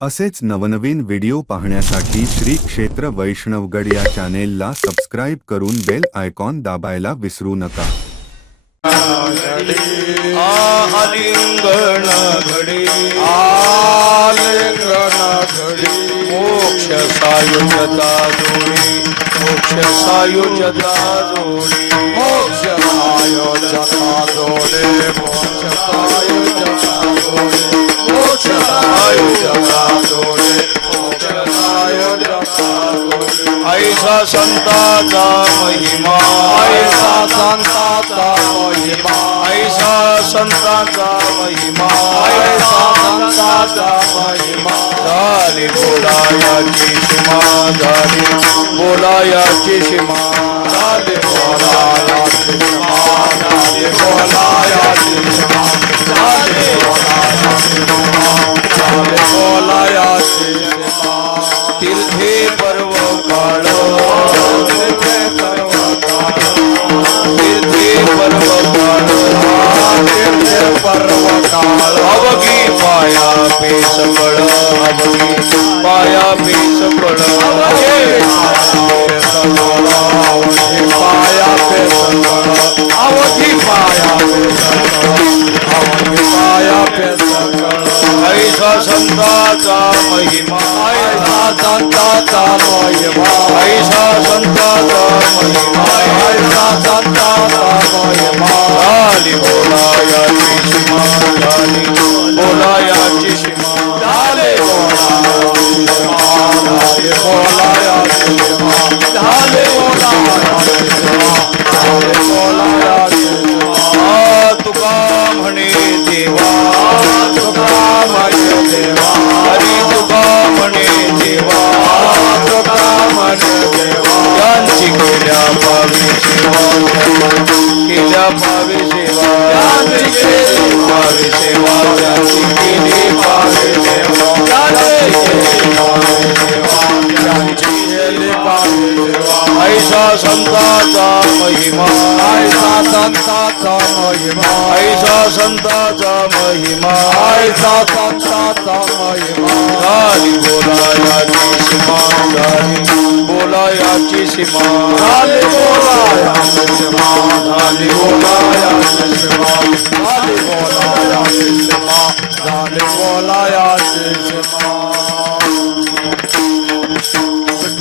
असेच नवनवीन व्हिडिओ पाहण्यासाठी श्री क्षेत्र वैष्णवगड या चॅनेलला सबस्क्राईब करून बेल आयकॉन दाबायला विसरू नका. आलिंगन घडी आलिंगन घडी मोक्ष सायुजता जोडी मोक्ष सायुजता जोडी मोक्ष सायुजता जोडी मोक्ष सायुजता जोडी मोक्ष सायुजता जोडी मोक्ष सायुजता जोडी ऐसा संताचा महिमा ऐसा संताचा महिमा ऐसा संताचा महिमा ऐसा संताचा महिमा झाली बोलायाची सीमा झाली बोलायाची सीमा झाली बोलायाची सीमा झाली बोलायाची सीमा झाली बोलायाची सीमा झाली बोलायाची सीमा तीर्थे पर्व काळ तीर्थे पर्व काळ तीर्थे पर्व काळ तीर्थे पर्व काळ अवघी पाया पेस फळ अवघी पाया पेस फळ अवघी पाया पेस फळ अवघी पाया पेस फळ अवघी पाया पेस फळ ऐसा संताचा महिमा ऐसा संताचा महिमा ऐसा संताचा महिमा ऐसा संताचा महिमा झाली बोलायाची सीमा झाली बोलायाची सीमा झाले बोलायाची सीमा झाले बोलायाची सीमा झाले बोलायाची सीमा झाले बोलायाची सीमा तुका म्हणे देवा तुका म्हणे देवा हरी तुका म्हणे देवा तुका म्हणे देवा यांची केल्या पावी सेवा केल्या पावी सेवा यांची केली पावी सेवा यांची केली पावी सेवा यांची केली पावी सेवा यांची केली पावी सेवा ऐसा संताचा महिमा ऐसा संताचा महिमा ऐसा संताचा महिमा ऐसा संताचा महिमा झाली बोलायाची सीमा झाली बोलायाची सीमा झाली बोलायाची सीमा झाली बोलायाची सीमा झाली बोलायाची सीमा झाली बोलायाची सीमा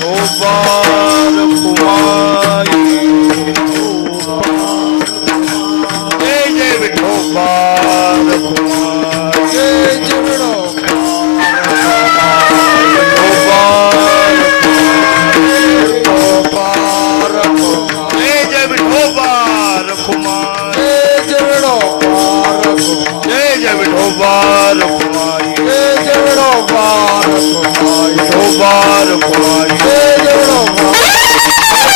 विठोबार कुमाई जय जय विठोबार कुमाई जय जय विठोबार कुमाई जय जय विठोबार कुमाई जय जय विठोबार कुमाई विठोबार कुमाई जय जय विठोबार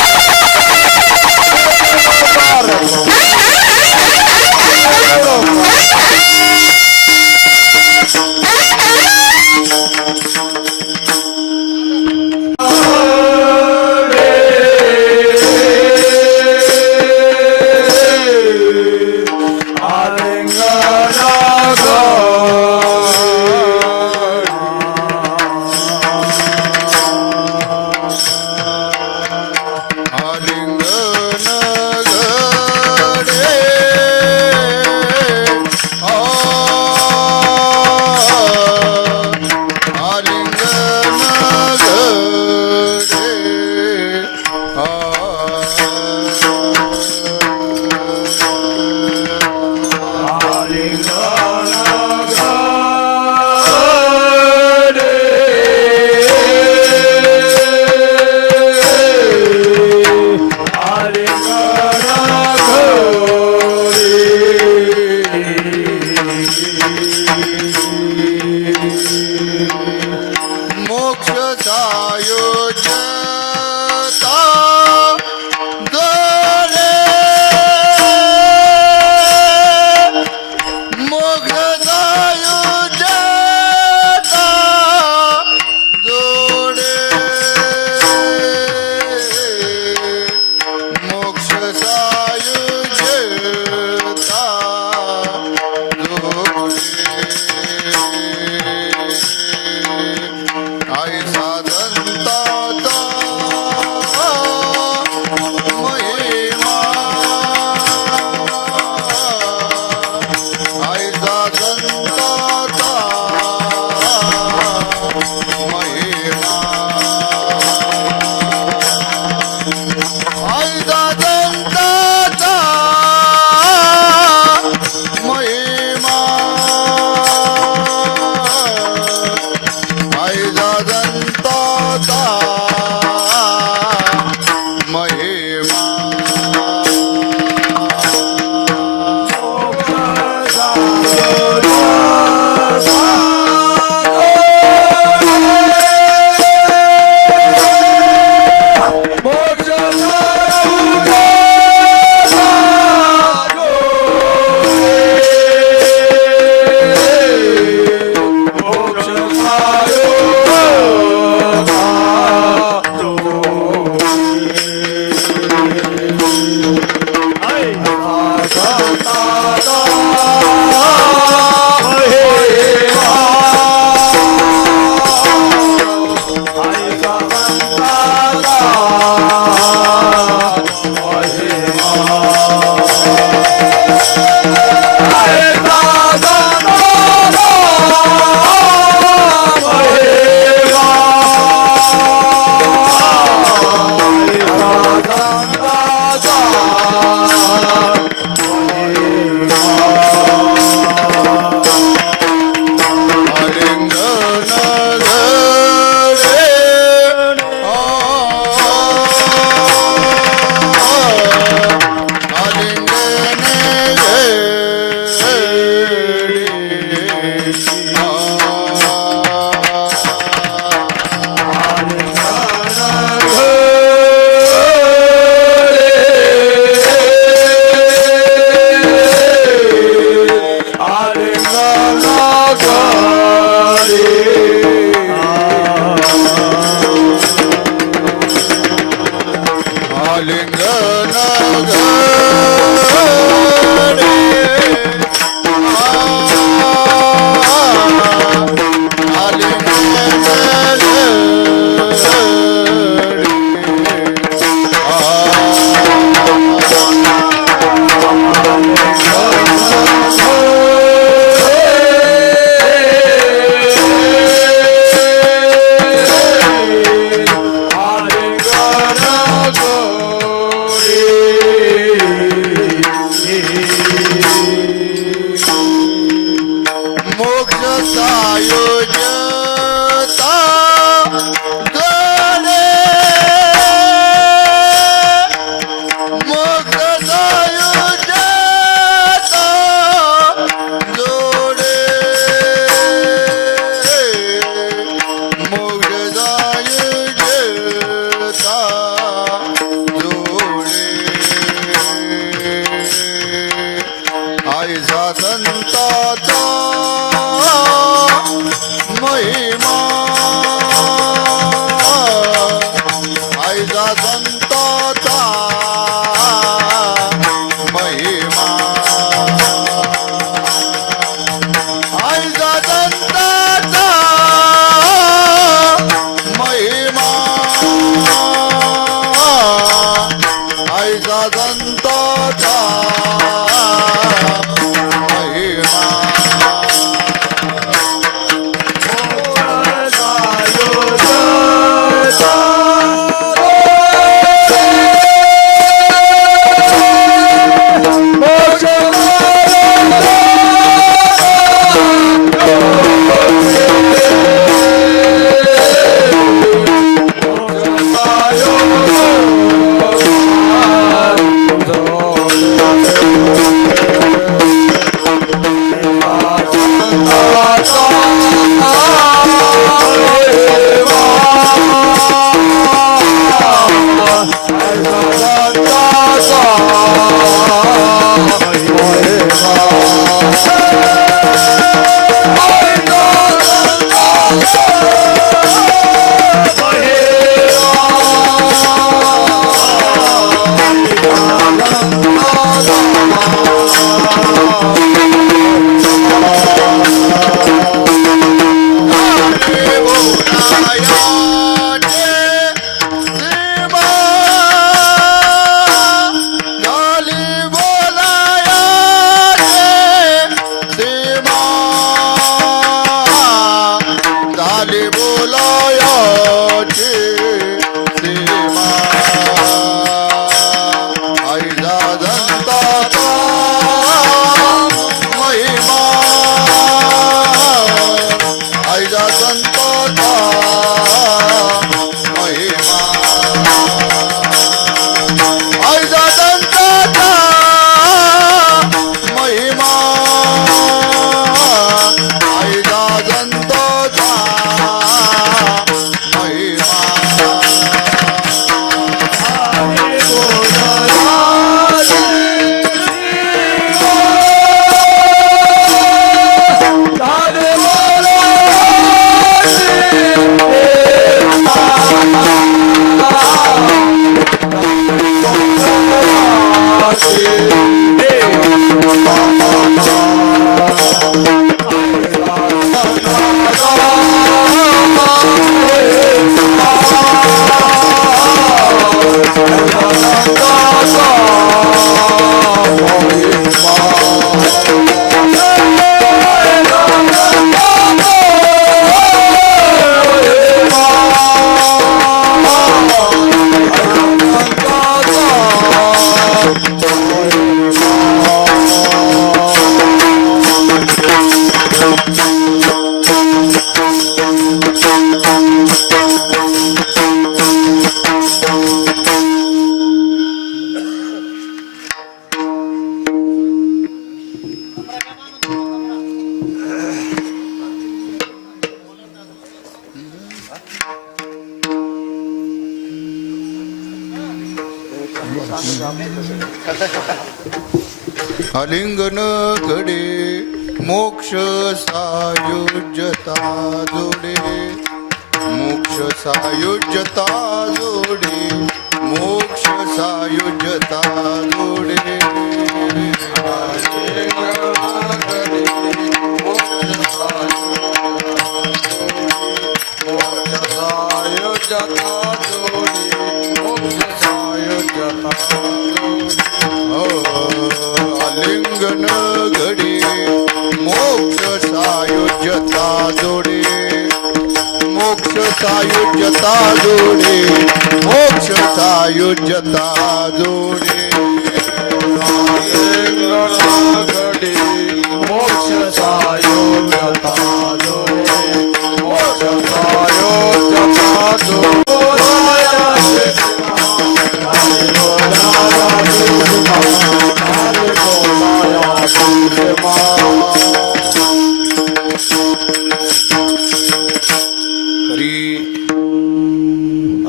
आलिंगन घडे मोक्ष सायुज्यता जोडे मोक्ष सायुज्यता जोडे मोक्ष सायुज्यता जोडे आलिंगन घडे मोक्ष सायुज्यता जोडे मोक्ष सायुज्यता जोडे मोक्ष सायुज्यता जोडे घडे मोक्ष सायुज्यता जोडे मोक्ष सायुज्यता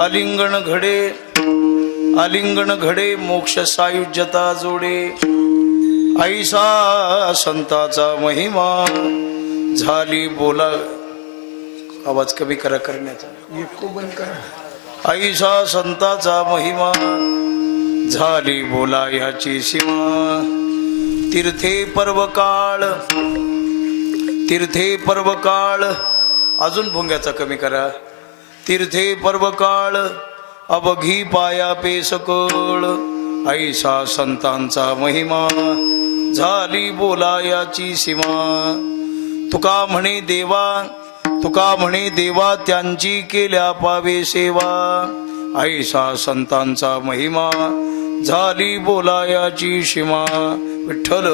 आलिंगन घडे आलिंगन घडे मोक्ष सायुज्यता जोडे ऐसा संताचा महिमा झाली बोला आवाज कमी करा करण्याचा ऐसा संताचा महिमा झाली बोला ह्याची सीमा तीर्थे पर्वकाळ अजून भोंग्याचा कमी करा तीर्थे पर्वकाळ अवघी पाया पेसकळ ऐसा संतांचा महिमा झाली बोलायाची सीमा तुका म्हणे देवा त्यांची केल्या पावे सेवा ऐसा संतांचा महिमा झाली बोलायाची सीमा विठ्ठल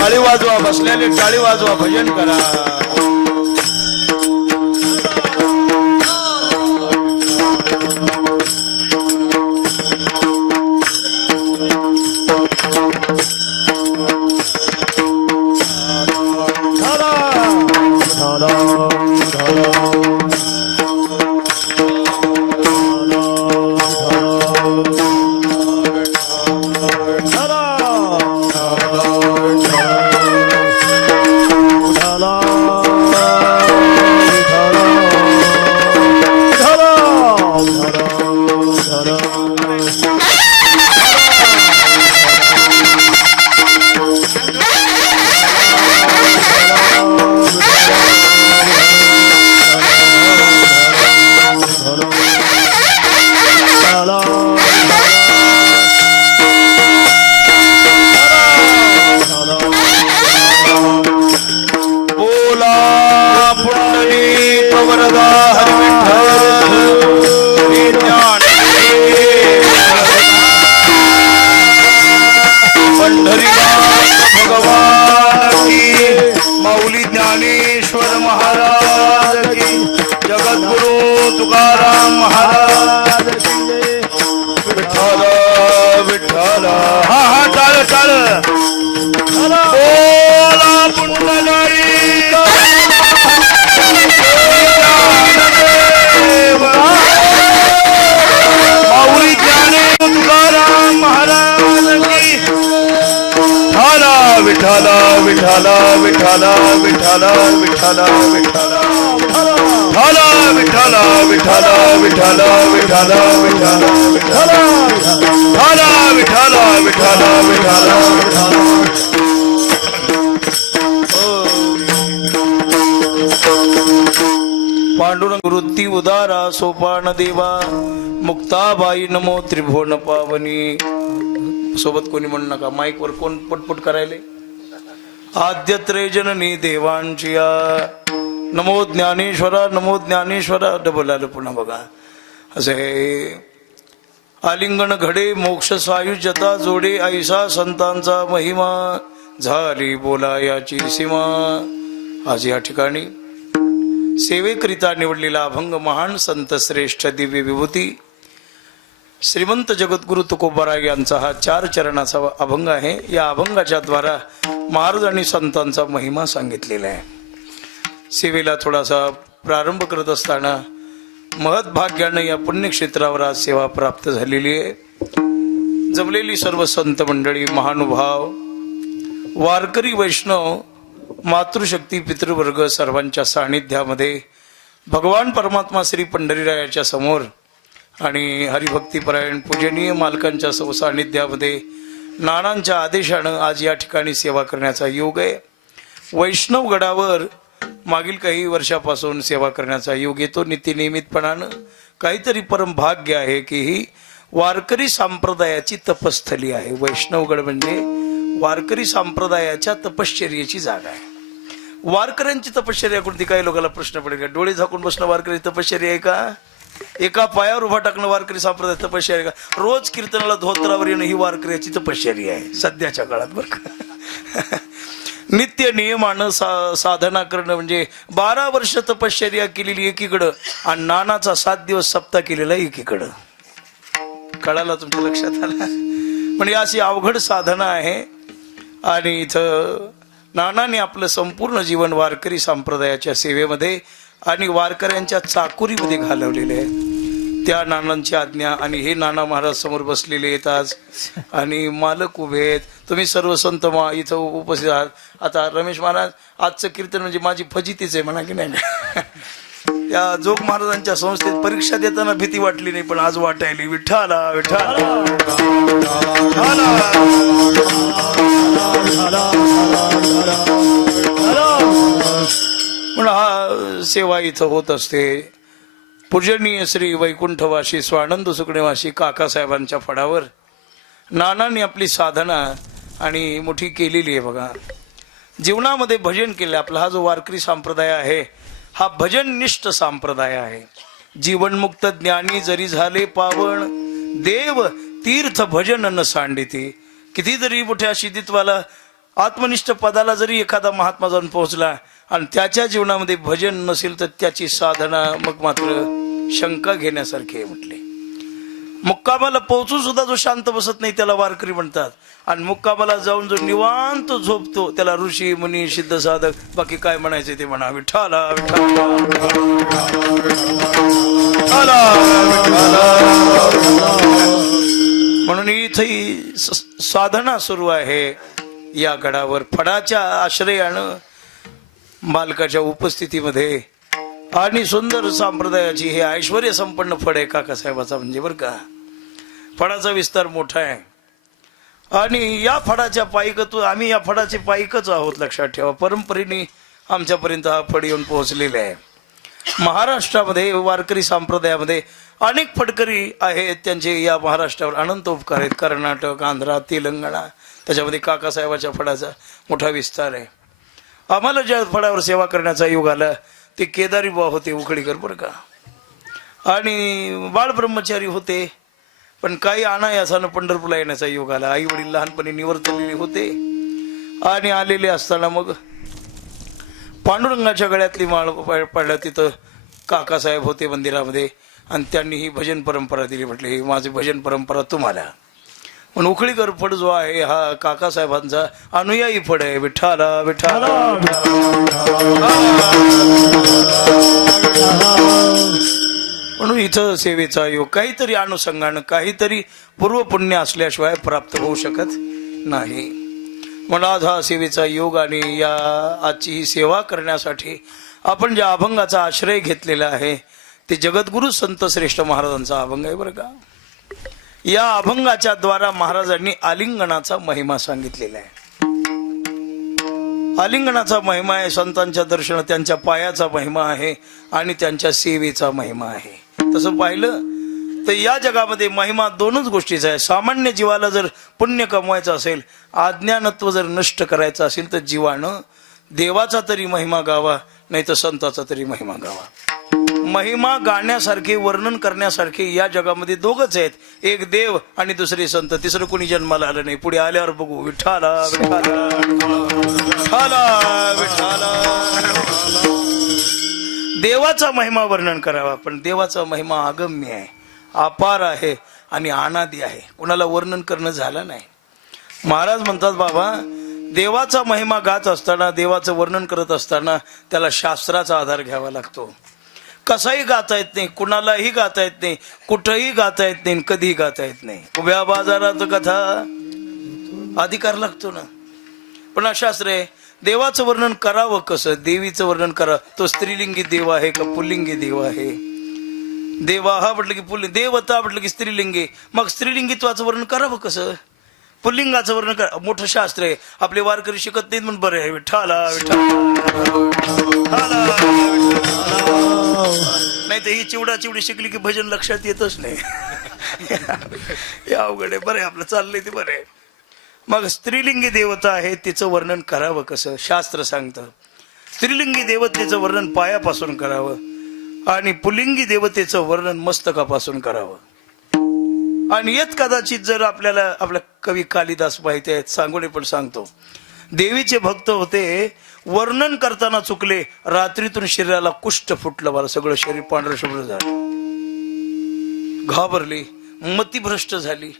टाळी वाजवा बसलेले टाळी वाजवा भजन करा पंढरीनाथ भगवान की, माऊली ज्ञानेश्वर महाराज की, जगद्गुरु तुकाराम महाराज की. विठ्ठल विठ्ठल. हा हा टाळ टाळ. बोला पुंडलिक माऊली ज्ञानेश्वर तुकाराम महाराज की. विठ्ठल विठ्ठल विठ्ठल विठ्ठल विठ्ठल विठ्ठल विठ्ठल विठ्ठल विठ्ठल विठ्ठल विठ्ठल विठ्ठल विठ्ठल विठ्ठल विठ्ठल पांडुरंग वृत्ती उदारा सोपान देवा, मुक्ताबाई नमो त्रिभुवन पावनी. सोबत कोणी म्हणू नका, माईक वर कोण पटपट करायले. आद्यत्रे जननी देवांची नमो ज्ञानेश्वरा नमो ज्ञानेश्वरा. डबल आलं पुन्हा बघा. असे आलिंगन घडे मोक्ष सायुज्यता जोडे, ऐसा संतांचा महिमा झाली बोला याची सीमा. आज या ठिकाणी सेवेकरिता निवडलेला अभंग महान संत श्रेष्ठ दिव्य विभूती श्रीमंत जगद्गुरु तुकोबाराय यांचा हा 4 चरणाचा अभंग आहे. या अभंगाच्या द्वारा महाराज आणि संतांचा महिमा सांगितलेला आहे. सेवेला थोडासा प्रारंभ करत असताना महत् भाग्यानं या पुण्यक्षेत्रावर आज सेवा प्राप्त झालेली आहे. जमलेली सर्व संत मंडळी, महानुभाव, वारकरी, वैष्णव, मातृशक्ती, पितृवर्ग सर्वांच्या सानिध्यामध्ये भगवान परमात्मा श्री पंढरीरायाच्या समोर आणि हरिभक्तीपरायण पूजनीय मालकांच्या सानिध्यामध्ये नानांच्या आदेशानं आज या ठिकाणी सेवा करण्याचा योग आहे. वैष्णव गडावर मागील काही वर्षापासून सेवा करण्याचा योग येतो. नित्यनियमितपणानं काहीतरी परम भाग्य आहे की ही वारकरी संप्रदायाची तपस्थली आहे. वैष्णवगड म्हणजे वारकरी संप्रदायाच्या तपश्चर्येची जागा आहे. वारकऱ्यांची तपश्चर्या कोणती? काही लोकांना प्रश्न पडेल का, डोळे झाकून बसणं वारकरी तपश्चर्या आहे का? एका पायावर उभा टाकणं वारकरी संप्रदाय तपश्चर्या आहे का? रोज कीर्तनाला धोत्रावर येणं ही वारकऱ्याची तपश्चर्या आहे सध्याच्या काळात बरं का. नित्य नियमानं साधना करणं म्हणजे 12 वर्ष तपश्चर्या केलेली एकीकडं आणि नानाचा 7 दिवस सप्ताह केलेला एकीकडं. कळाला तुमच्या लक्षात आला? म्हणजे अशी अवघड साधना आहे. आणि इथं नानाने आपलं संपूर्ण जीवन वारकरी संप्रदायाच्या सेवेमध्ये आणि वारकऱ्यांच्या चाकुरीमध्ये घालवलेले आहे. त्या नानांची आज्ञा. आणि हे नाना महाराज समोर बसलेले आहेत आज आणि मालक उभे आहेत. तुम्ही सर्व संत इथं उपस्थित आहात. आता रमेश महाराज आजचं कीर्तन म्हणजे माझी फजितीच आहे म्हणा की नाही. त्या जोग महाराजांच्या संस्थेत परीक्षा देताना भीती वाटली नाही, पण आज वाटायली. विठ्ठला विठ्ठला म्हणून हा सेवा इथं होत असते. पूजनीय श्री वैकुंठवासी स्वानंद सुकणेवासी काकासाहेबांच्या फडावर नानांनी आपली साधना आणि मोठी केलेली आहे. बघा, जीवनामध्ये भजन केले. आपला हा जो वारकरी संप्रदाय आहे हा भजननिष्ठ संप्रदाय आहे. जीवनमुक्त ज्ञानी जरी झाले पावण, देव तीर्थ भजन न सांडिते. किती जरी मोठ्या सिद्धित्वाला आत्मनिष्ठ पदाला जरी एखादा महात्मा जाऊन पोहोचला आणि त्याच्या जीवनामध्ये भजन नसेल तर त्याची साधना मग मात्र शंका घेण्यासारखी आहे म्हटले. मुक्कामाला पोहोचून सुद्धा जो शांत बसत नाही त्याला वारकरी म्हणतात. आणि मुक्कामाला जाऊन जो निवांत झोपतो त्याला ऋषी मुनी सिद्ध साधक. बाकी काय म्हणायचे ते म्हणा. विठ्ठला म्हणून इथेही साधना सुरू आहे या गडावर. फडाच्या आश्रयानं मालकाच्या उपस्थितीमध्ये आणि सुंदर संप्रदायाची हे ऐश्वर्य संपन्न फड आहे काकासाहेबाचा म्हणजे बरं का. फडाचा विस्तार मोठा आहे आणि या फडाच्या पायिकत्व आम्ही या फडाचे पायिकच आहोत. लक्षात ठेवा, परंपरेने आमच्यापर्यंत हा फड येऊन पोहोचलेला आहे. महाराष्ट्रामध्ये वारकरी संप्रदायामध्ये अनेक फडकरी आहेत. त्यांचे या महाराष्ट्रावर अनंत उपकार आहेत. कर्नाटक, आंध्रा, तेलंगणा, त्याच्यामध्ये काकासाहेबाच्या फडाचा मोठा विस्तार आहे. आम्हाला ज्या फडावर सेवा करण्याचा योग आला ते केदारी बुवा होते उखळीकर बरं का. आणि बाळ ब्रह्मचारी होते. पण काही अनायासानं पंढरपूरला येण्याचा योग आला. आई वडील लहानपणी निवर्तलेले होते आणि आलेले असताना मग पांडुरंगाच्या गळ्यातली माळ पडल्या. तिथं काकासाहेब होते मंदिरामध्ये आणि त्यांनी ही भजन परंपरा दिली. म्हटले ही माझी भजन परंपरा तुम्हाला. म्हणून उखळीकर फड जो आहे हा काकासाहेबांचा अनुयायी फड आहे. विठ्ठला विठ्ठला म्हणून इथं सेवेचा योग काहीतरी अनुषंगानं काहीतरी पूर्वपुण्य असल्याशिवाय प्राप्त होऊ शकत नाही. म्हणून आज हा सेवेचा योग आणि या आजची ही सेवा करण्यासाठी आपण ज्या अभंगाचा आश्रय घेतलेला आहे ते जगद्गुरु संत श्रेष्ठ महाराजांचा अभंग आहे बरं का. या अभंगाच्या द्वारा महाराजांनी आलिंगनाचा महिमा सांगितलेला आहे. आलिंगनाचा महिमा आहे, संतांच्या दर्शन त्यांच्या पायाचा महिमा आहे आणि त्यांच्या सेवेचा महिमा आहे. तसं पाहिलं तर या जगामध्ये महिमा दोनच गोष्टीचा आहे. सामान्य जीवाला जर पुण्य कमवायचं असेल, अज्ञानत्व जर नष्ट करायचं असेल तर जीवानं देवाचा तरी महिमा गावा, नाही तर संताचा तरी महिमा गावा. महिमा गाण्यासारखे वर्णन करण्यासारखे या जगामध्ये दोघच आहेत, एक देव आणि दुसरे संत. तिसरं कोणी जन्माला आलं नाही. पुढे आल्यावर बघू. विठ्ठला विठ्ठला विठ्ठला. देवाचा महिमा वर्णन करावा, पण देवाचा महिमा अगम्य आहे, अपार आहे आणि अनादी आहे. कोणाला वर्णन करणं झालं नाही. महाराज म्हणतात बाबा देवाचा महिमा गात असताना, देवाचं वर्णन करत असताना त्याला शास्त्राचा आधार घ्यावा लागतो. कसाही गाता येत नाही, कुणालाही गाता येत नाही, कुठंही गाता येत नाही, कधीही गाता येत नाही. उभ्या बाजारात कथा अधिकार लागतो ना. पण शास्त्र आहे देवाचं वर्णन करावं कसं, देवीचं वर्णन करावं. तो स्त्रीलिंगी देव आहे का पुल्लिंगी देव आहे. देवा हा म्हटलं की पुल्लिंग, देवता म्हटलं की स्त्रीलिंगी. मग स्त्रीलिंगित्वाचं वर्णन करावं कसं, पुल्लिंगाचं वर्णन करा. मोठं शास्त्र आहे. आपले वारकरी शिकत नाहीत म्हणून बरं आहे. विठ्ठला नाही तर ही चिवडा चिवडी शिकली की भजन लक्षात येतच नाही. हे अवघड आहे. बरं आहे आपलं चाललंय ते बरं आहे. मग स्त्रीलिंगी देवता आहे तिचं वर्णन करावं कसं, शास्त्र सांगतं. स्त्रीलिंगी देवतेचं वर्णन पायापासून करावं आणि पुल्लिंगी देवतेचं वर्णन मस्तकापासून करावं. आणि येत कदाचित जर आपल्याला आपल्या कवी कालिदास माहिती आहेत, सांगोडे पण सांगतो. देवीचे भक्त होते, वर्णन करताना चुकले, रात्रीतून शरीराला कुष्ठ फुटलं, मला सगळं शरीर पांढरं शुभ्र झालं. घाबरली, मतिभ्रष्ट झाली.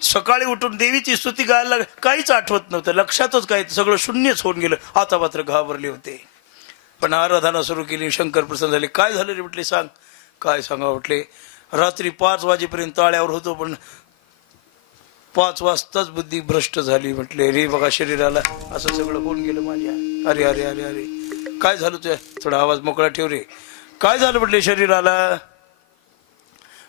सकाळी उठून देवीची स्तुती गायला काहीच आठवत नव्हतं, लक्षातच काय, सगळं शून्यच होऊन गेलं. आता मात्र घाबरले होते. पण आराधना सुरू केली. शंकर प्रसन्न झाले. काय झालं रे म्हटले, सांग. काय सांगा म्हटले, रात्री 5 वाजेपर्यंत ताळ्यावर होतो, पण 5 वाजताच बुद्धी भ्रष्ट झाली. म्हटले रे बघा शरीराला असं सगळं होऊन गेलं माझ्या. अरे अरे अरे अरे काय झालं तुझ्या, थोडा आवाज मोकळा ठेव रे. काय झालं म्हटले, शरीराला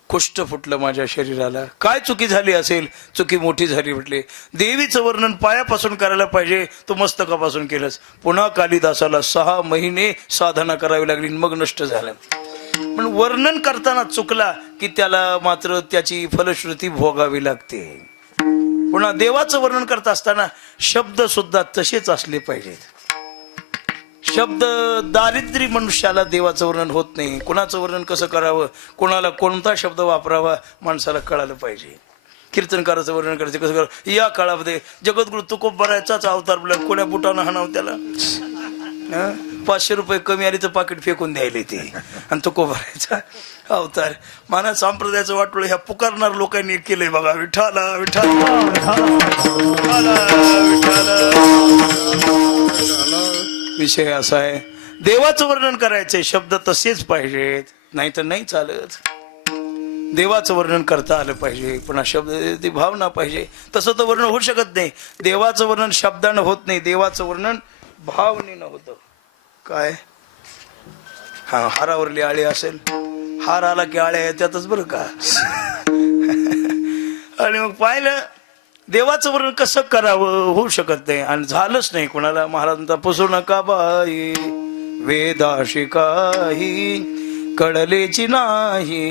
कुष्ठ फुटलं माझ्या शरीराला. काय चुकी झाली असेल, चुकी मोठी झाली. म्हटले देवीचं वर्णन पायापासून करायला पाहिजे, तो मस्तकापासून केलंच. पुन्हा कालिदासाला 6 महिने साधना करावी लागली, मग नष्ट झालं. पण वर्णन करताना चुकला की त्याला मात्र त्याची फलश्रुती भोगावी लागते. पुन्हा देवाचं वर्णन करत असताना शब्द सुद्धा तसेच असले पाहिजेत. शब्द दारिद्र्य मनुष्याला देवाचं वर्णन होत नाही. कुणाचं वर्णन कसं करावं, कोणाला कोणता शब्द वापरावा माणसाला कळालं पाहिजे. कीर्तनकाराचं वर्णन करायचं कसं करावं. या काळामध्ये जगद्गुरु तुकोबारायचाच अवतार बोला, कोण्या बुटानं हाणाव त्याला. 500 रुपये कमी आली तर पाकिट फेकून द्यायला ते, आणि तुकोबारायचा अवतार. माना संप्रदायाचं वाटोळ ह्या पुकारणार लोकांनी केलंय बघा. विठ्ठला विठ्ठला विषय असा आहे. देवाचं वर्णन करायचंय, शब्द तसेच पाहिजेत, नाही तर नाही चालत. देवाचं वर्णन करता आलं पाहिजे, पण शब्द ती भावना पाहिजे. तसं तर वर्णन होऊ शकत नाही. देवाचं वर्णन शब्दानं होत नाही, देवाचं वर्णन भावनेनं होतं. काय हा हारावरली आळी असेल, हार आला की आळ्या येतातच बरं का. आणि मग पाहिलं देवाचं वर्णन कसं करावं, होऊ शकत नाही आणि झालंच नाही. कोणाला महाराज म्हणता, पुसू नका बाई वेदाशी काही कळलेची नाही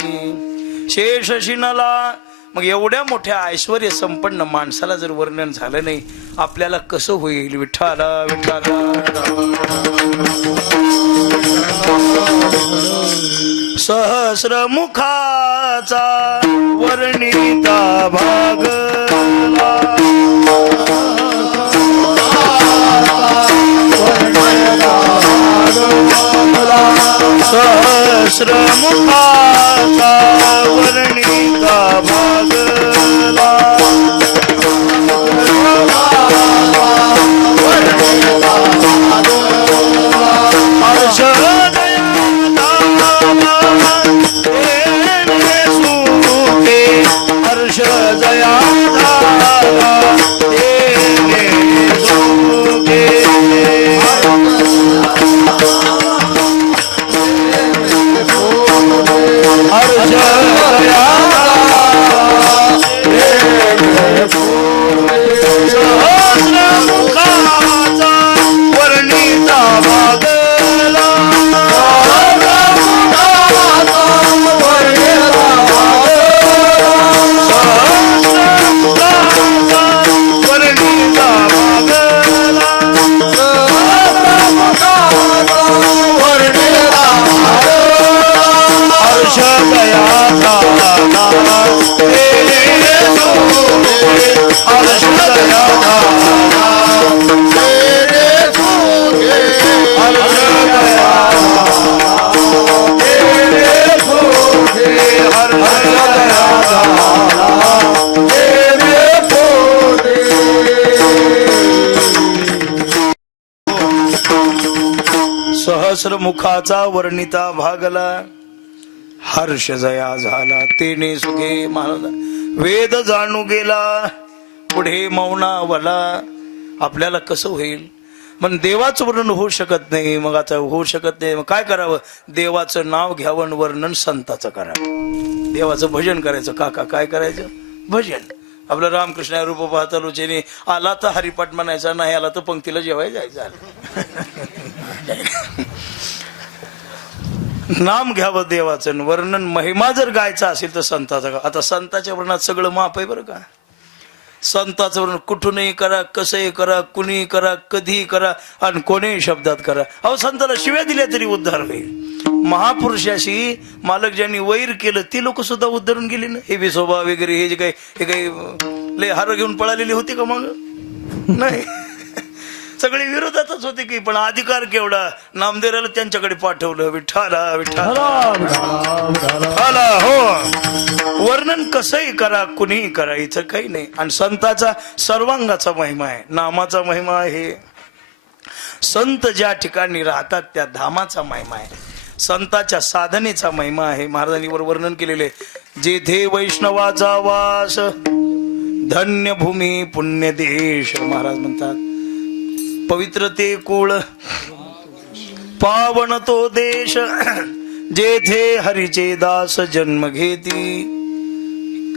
शेष शिनाला. मग एवढ्या मोठ्या ऐश्वर्य संपन्न माणसाला जर वर्णन झालं नाही, आपल्याला कसं होईल. विठ्ठला विठ्ठला सहस्र मुखा मुखाचा वर्णिता भागला सहस्र मुखाचा वर्णिता भागला हर्ष जया सहस्र मुखाचा वर्णिता भागला हर्ष जया झाला तेने सुखे महाराज वेद जाणू गेला पुढे मौनावला आपल्याला कसं होईल पण देवाचं वर्णन होऊ शकत नाही मग आता होऊ शकत नाही मग काय करावं देवाचं नाव घ्यावं वर्णन संताचं करावं देवाचं भजन करायचं काका काय करायचं भजन आपलं रामकृष्ण रूप पाहता लोचेने आला तर हरिपाठ म्हणायचा नाही आला तर पंक्तीला जेवायला जायचं नाम घ्यावं देवाचं वर्णन महिमा जर गायचा असेल तर संताचा आता संताच्या वर्णात सगळं माप आहे बरं का संताचं वर्णन कुठूनही करा कसंही करा कुणीही करा कधीही करा आणि कोणीही शब्दात करा अहो संताला शिव्या दिल्या तरी उद्धार होईल महापुरुषाशी मालक ज्यांनी वैर केलं ती लोक सुद्धा उद्धरून गेली ना हे विसोबा वगैरे हे जे काही लय हार घेऊन पळालेली होती का मग नाही सगळे विरोधातच होते की पण अधिकार केवढा नामदेवाला त्यांच्याकडे पाठवलं विठ्ठला विठ्ठला हो वर्णन कसंही करा कुणीही करा इथं काही नाही आणि संताचा सर्वांगाचा महिमा आहे नामाचा महिमा आहे संत ज्या ठिकाणी राहतात त्या धामाचा महिमा आहे संताच्या साधनेचा महिमा आहे महाराजांनी वर वर्णन केलेले जेथे वैष्णवाचा वास धन्य भूमी पुण्य देश महाराज म्हणतात पवित्र ते कुळ पावन तो देश जेथे हरीचे दास जन्म घेती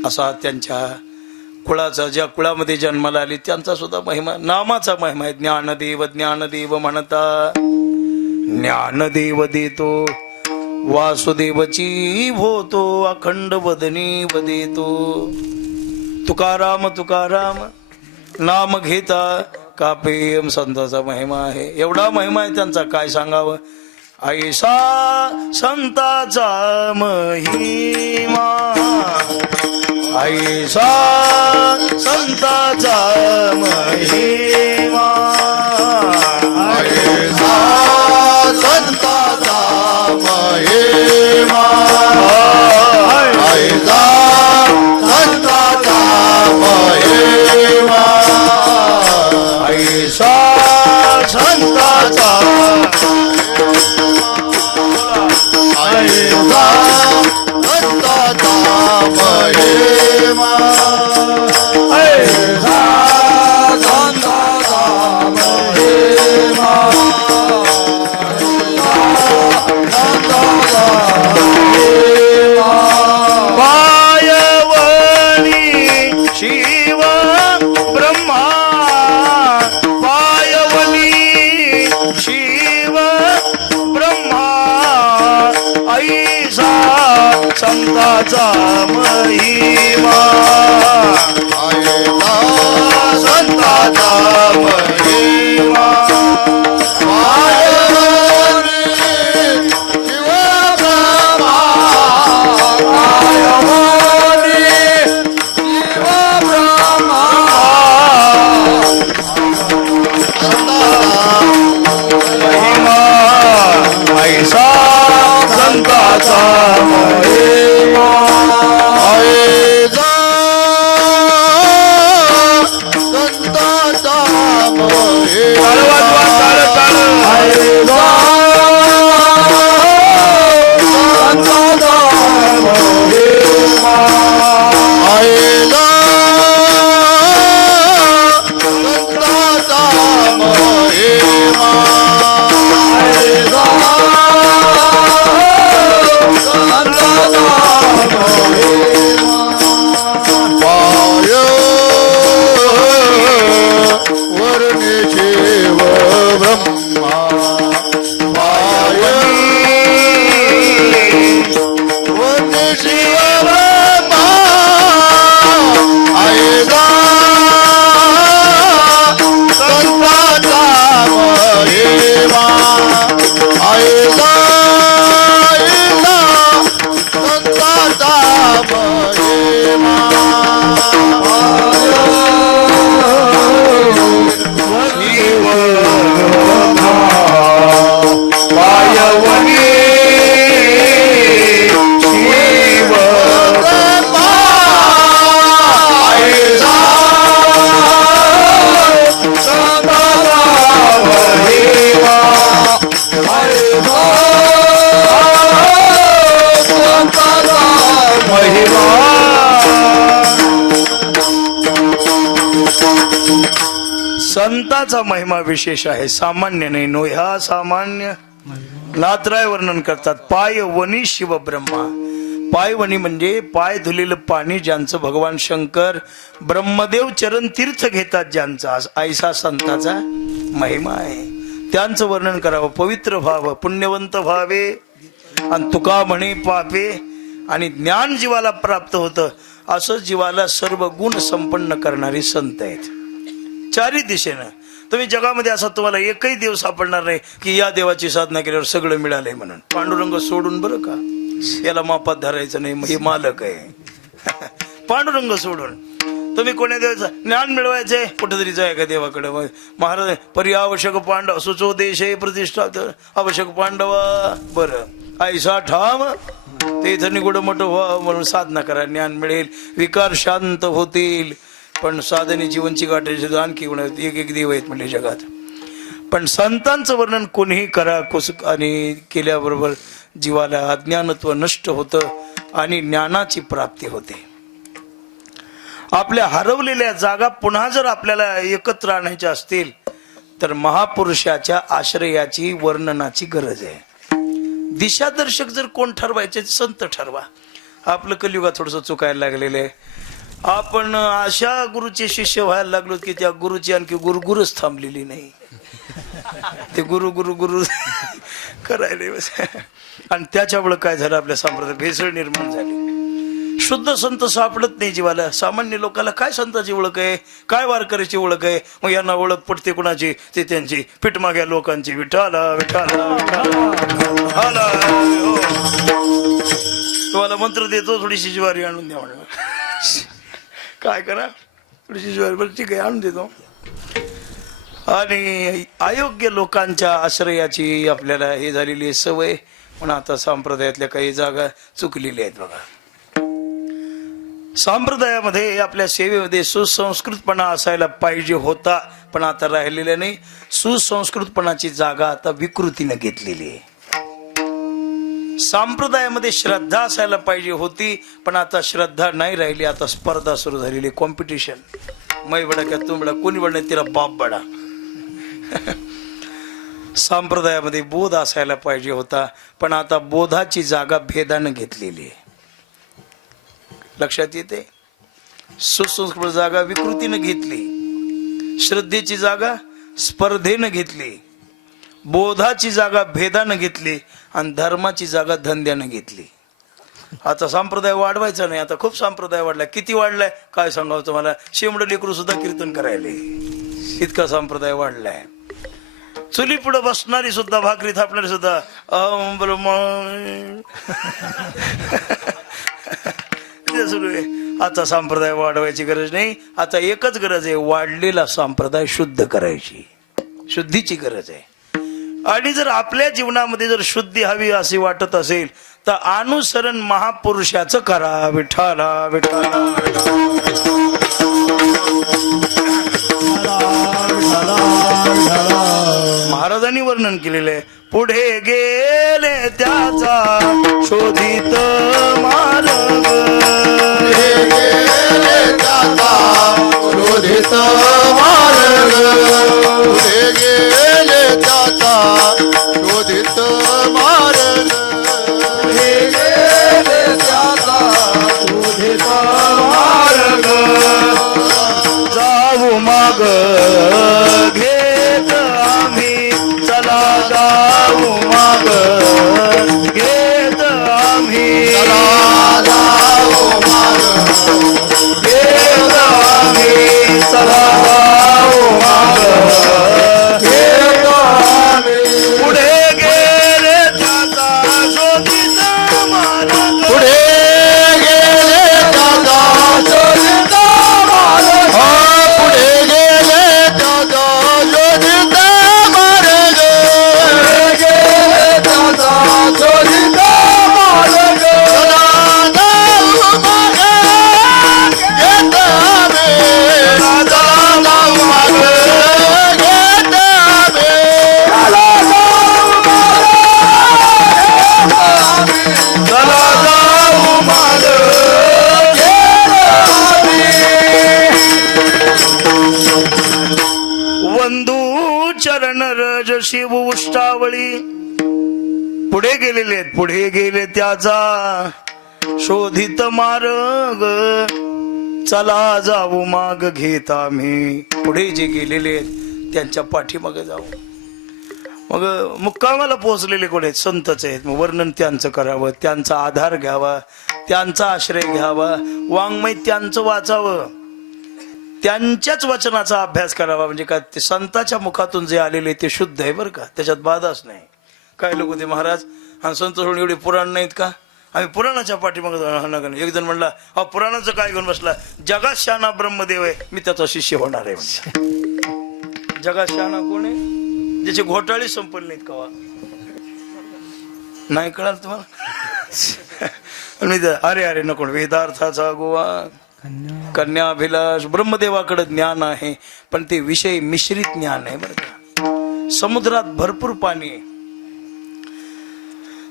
असा त्यांच्या कुळाचा ज्या कुळामध्ये जन्माला आली त्यांचा सुद्धा महिमा नामाचा महिमा आहे ज्ञानदेव ज्ञानदेव म्हणता ज्ञानदेव देतो वासुदेवची होतो अखंड वदनी वदेतो तुकाराम तुकाराम नाम घेता कापेम संताचा महिमा आहे एवढा महिमा आहे त्यांचा काय सांगावं ऐसा संताचा महिमा ऐसा संताचा महिमा ऐसा संताचा महिमा ऐसा संताचा महिमा ऐसा संताचा ऐसा संताचा महिमा ऐसा संताचा महिमा पायवणी शिव ब्रह्मा पायवणी शिव ब्रह्मा ऐसा संताचा महिमा ऐसा संताचा महिमा पायवणी शिव ब्रह्मा पायवणी टाळ वाजवा टाळ टाळ संताचा महिमा विशेष आहे, सामान्य नाही. नो ह्या सामान्य नाथराय वर्णन करतात. पाय वनी शिव ब्रह्मा. पायवणी म्हणजे पाय धुलेलं पाणी ज्यांचं भगवान शंकर ब्रह्मदेव चरण तीर्थ घेतात ज्यांचा, ऐसा संताचा महिमा आहे. त्यांचं वर्णन करावं. पवित्र व्हावं, पुण्यवंत व्हावे, आणि तुका म्हणे पापे, आणि ज्ञान जीवाला प्राप्त होतं. असं जीवाला सर्व गुण संपन्न करणारे संत आहेत चारी दिशेनं. तुम्ही जगामध्ये असा तुम्हाला एकही देव सापडणार नाही की या देवाची साधना केल्यावर सगळं मिळालंय म्हणून. पांडुरंग सोडून, बरं का, याला मापात धरायचं नाही, हे मालक आहे. पांडुरंग सोडून तुम्ही कोण्या देवाचं ज्ञान मिळवायचंय, कुठेतरी जाय का देवाकडे. महाराज परी आवश्यक पांडव सुचो देश प्रतिष्ठा आवश्यक पांडवा. बरं, ऐसा ठाम ते इथं निगुड मोठं व्हा म्हणून साधना करा, ज्ञान मिळेल, विकार शांत होतील. पण साधने जीवनची गाठायची आणखी एक एक देव आहेत म्हणजे जगात. पण संतांचं वर्णन कोणीही करा आणि केल्याबरोबर जीवाला अज्ञानत्व नष्ट होतं आणि ज्ञानाची प्राप्ती होते. आपल्या हरवलेल्या जागा पुन्हा जर आपल्याला एकत्र आणायच्या असतील तर महापुरुषाच्या आश्रयाची वर्णनाची गरज आहे. दिशादर्शक जर कोण ठरवायचे, संत ठरवा. आपलं कलियुगात थोडंसं चुकायला लागलेलं आहे. आपण अशा गुरुचे शिष्य व्हायला लागलो की त्या गुरुची आणखी गुरुच थांबलेली नाही. ते गुरु गुरु गुरु करायला. आणि त्याच्यामुळे काय झालं, आपल्या संप्रदायात भेसळ निर्माण झाली. शुद्ध संत सापडत नाही जीवाला. सामान्य लोकांना काय संताची ओळख आहे, काय वारकऱ्याची ओळख आहे. मग यांना ओळख पडते कुणाची, ते त्यांची पिठमाग्या लोकांची. विठाला विठाला विठाला. तुम्हाला मंत्र देतो, थोडीशी ज्वारी आणून द्या म्हणून. काय करा, थोडीशी ज्वारी, बरं ठीक आहे आणून देतो. आणि अयोग्य लोकांच्या आश्रयाची आपल्याला हे झालेली आहे सवय. पण आता संप्रदायातल्या काही जागा चुकलेल्या आहेत बघा. संप्रदायामध्ये आपल्या सेवेमध्ये सुसंस्कृतपणा असायला पाहिजे होता, पण आता राहिलेला नाही. सुसंस्कृतपणाची जागा आता विकृतीने घेतलेली आहे. संप्रदायामध्ये श्रद्धा असायला पाहिजे होती, पण आता श्रद्धा नाही राहिली. आता स्पर्धा सुरू झालेली, कॉम्पिटिशन. मै बडा क्या तुम बडा, कोणी बडा तिला बाप बडा. संप्रदायामध्ये बोध असायला पाहिजे होता, पण आता बोधाची जागा भेदानं घेतलेली आहे. लक्षात येते. सुसंस्कृत जागा विकृतीनं घेतली, श्रद्धेची जागा स्पर्धेनं घेतली, बोधाची जागा भेदानं घेतली, आणि धर्माची जागा धंद्यानं घेतली. आता संप्रदाय वाढवायचा नाही. आता खूप संप्रदाय वाढलाय. किती वाढलाय काय सांगावं तुम्हाला. शेमड लेकरू सुद्धा कीर्तन करायले, इतका संप्रदाय वाढलाय. चुली पुढे बसणारी सुद्धा, भाकरी थापणारी सुद्धा सुरू आहे. आता संप्रदाय वाढवायची गरज नाही. आता एकच गरज आहे, वाढलेला संप्रदाय शुद्ध करायची, शुद्धीची गरज आहे. आणि जर आपल्या जीवनामध्ये जर शुद्धी हवी अशी वाटत असेल तर अनुसरण महापुरुषाचं करा. विठाला विठाला. देवानी वर्णन केलेलं आहे. पुढे गेले त्याचा शोधित मार्ग, शोधित मार्ग, पुढे गेले त्याचा शोधित मार्ग, पुढे गेले त्याचा शोधित मार्ग, जाऊ माग घेत आम्ही, चला जाऊ माग घेत आम्ही, चला जाऊ मार्ग, घेत आम्ही, चला जाऊ माग घेत आम्ही. पुढे गेले त्याचा शोधित मार्ग, पुढे गेले त्याचा शोधित मार्ग, पुढे गेले त्याचा शोधित मार्ग, गेले त्याचा शोधित मार्ग, चला जाऊ मार्ग घेत आम्ही, चला जाऊ मार्ग घेत आम्ही, चला जाऊ चला जाऊ माग वंदू चरण रज शिव उष्टावळी. पुढे गेलेले आहेत, पुढे गेले त्याचा शोधित मार्ग, चला जाऊ माग घेत आम्ही. पुढे जे गेलेले आहेत त्यांच्या पाठीमागे जाऊ. मग मुक्कामाला पोहोचलेले कोण आहेत? संतच आहेत. मग वर्णन त्यांचं करावं, त्यांचा आधार घ्यावा, त्यांचा आश्रय घ्यावा, वाङ्मय त्यांचं वाचावं, त्यांच्याच वचनाचा अभ्यास करावा. म्हणजे काय, ते संताच्या मुखातून जे आलेले ते शुद्ध आहे बरं का, त्याच्यात बाधाच नाही. काय लोक होते महाराज आणि संत सोडून एवढे पुराण नाहीत का, आम्ही पुराणाच्या पाठीमागे जाऊ. एक जण म्हणला, हा पुराणाचं काय घेऊन बसला, जगात शहाणा ब्रह्मदेव आहे, मी त्याचा शिष्य होणार आहे म्हणजे. जगात शहाणा कोण आहे? ज्याचे घोटाळे संपले नाहीत कवा. नाही कळाल तुम्हाला? मी अरे अरे नको, वेदार्थाचा गोवा कन्याभिलाष. ब्रह्मदेवाकडे ज्ञान आहे पण ते विषय मिश्रित ज्ञान आहे बरं का. समुद्रात भरपूर पाणी आहे,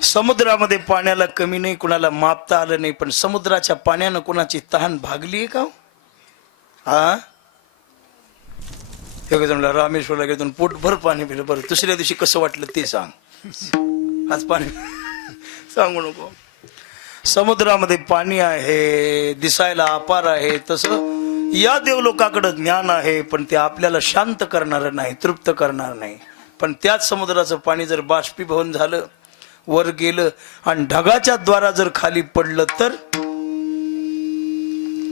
समुद्रामध्ये पाण्याला कमी नाही, कुणाला मापता आलं नाही, पण समुद्राच्या पाण्यानं कुणाची तहान भागली आहे का? हा, रामेश्वरला गेलो पोटभर पाणी पिलं, बरं दुसऱ्या दिवशी कसं वाटलं ते सांग. आज पाणी सांगू नको. समुद्रामध्ये पाणी आहे, दिसायला अपार आहे, तसं या देवलोकाकडे ज्ञान आहे पण ते आपल्याला शांत करणार नाही, तृप्त करणार नाही. पण त्याच समुद्राचं पाणी जर बाष्पीभवन झालं, वर गेलं आणि ढगाच्या द्वारा जर खाली पडलं तर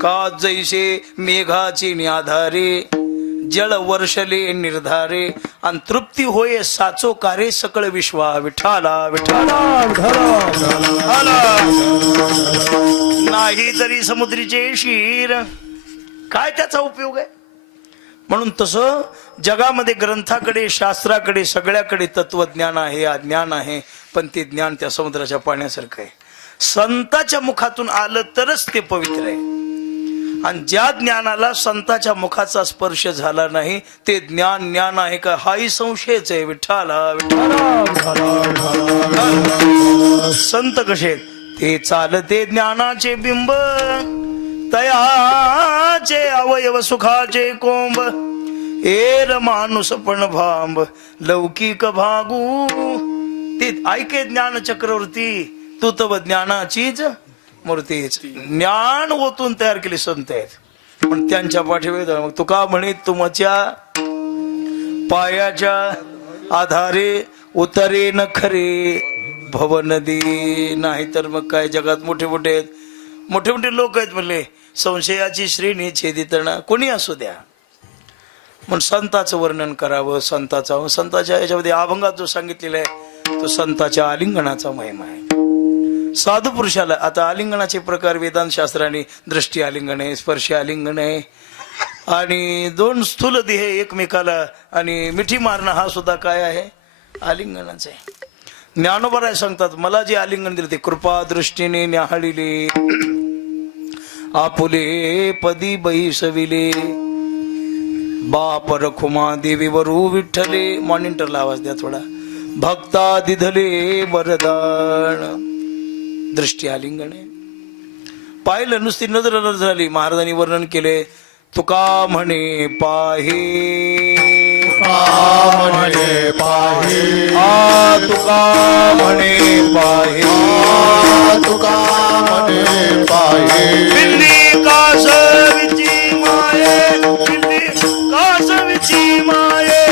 का जैसे मेघाचे निआधारे, जळ वर्षले निर्धारे, आणि तृप्ती होय साचो कारे सकळ विश्वा. विठाला विठाला नाही तरी समुद्रीचे शिर, काय त्याचा उपयोग आहे? म्हणून तसं जगामध्ये ग्रंथाकडे, शास्त्राकडे, सगळ्याकडे तत्वज्ञान आहे, अज्ञान आहे, पण ते ज्ञान त्या समुद्राच्या पाण्यासारखं आहे. संताच्या मुखातून आलं तरच ते पवित्र आहे. आणि ज्या ज्ञानाला संताच्या मुखाचा स्पर्श झाला नाही ते ज्ञान ज्ञान आहे का, हाही संशयच आहे. विठ्ठला संत कसे ते चालते ज्ञानाचे बिंब, तयाचे अवयव सुखाचे कोंब, एर माणूस पण भांब लौकिक भागू. ते ऐके ज्ञान चक्रवर्ती, तू तव ज्ञानाचीच मूर्तीच. ज्ञान ओतून तयार केले संत आहेत, पण त्यांच्या पाठीवर मग तुका म्हणे, तुमच्या पायाच्या आधारे उतरे न खरे भव नदी. नाही तर मग काय, जगात मोठे मोठे आहेत, मोठे मोठे लोक आहेत म्हणले, संशयाची श्रेणी छेदितणा कोणी असू द्या. म्हणून संताचं वर्णन करावं, संताच्या याच्यामध्ये अभंगात जो सांगितलेला आहे तो संताच्या आलिंगनाचा महिमा आहे. साधू पुरुषाला आता आलिंगनाचे प्रकार वेदांत शास्त्राने दृष्टी आलिंगन आहे, स्पर्श आलिंगन आहे, आणि दोन स्थूल देह एकमेकाला आणि मिठी मारणं हा सुद्धा काय आहे, आलिंगनाच आहे. ज्ञानोबा राय सांगतात, मला जे आलिंगन दिले ते कृपा दृष्टीने न्याहाळिले, आपुले पदी बैसविले. बाप रखुमा देवी वरू विठ्ठले. मॉनिटरला आवाज द्या थोडा. भक्ता दिधले वरदान. दृष्टी आलिंगन आहे. पाहिलं नुसती नजर झाली. महाराजांनी वर्णन केले. तुका म्हणे पाहे म्हणे पाहे तुका म्हणे पाहे तुका म्हणे पाहे पिल्ली कासवीची माये पिल्ली कासवीची माये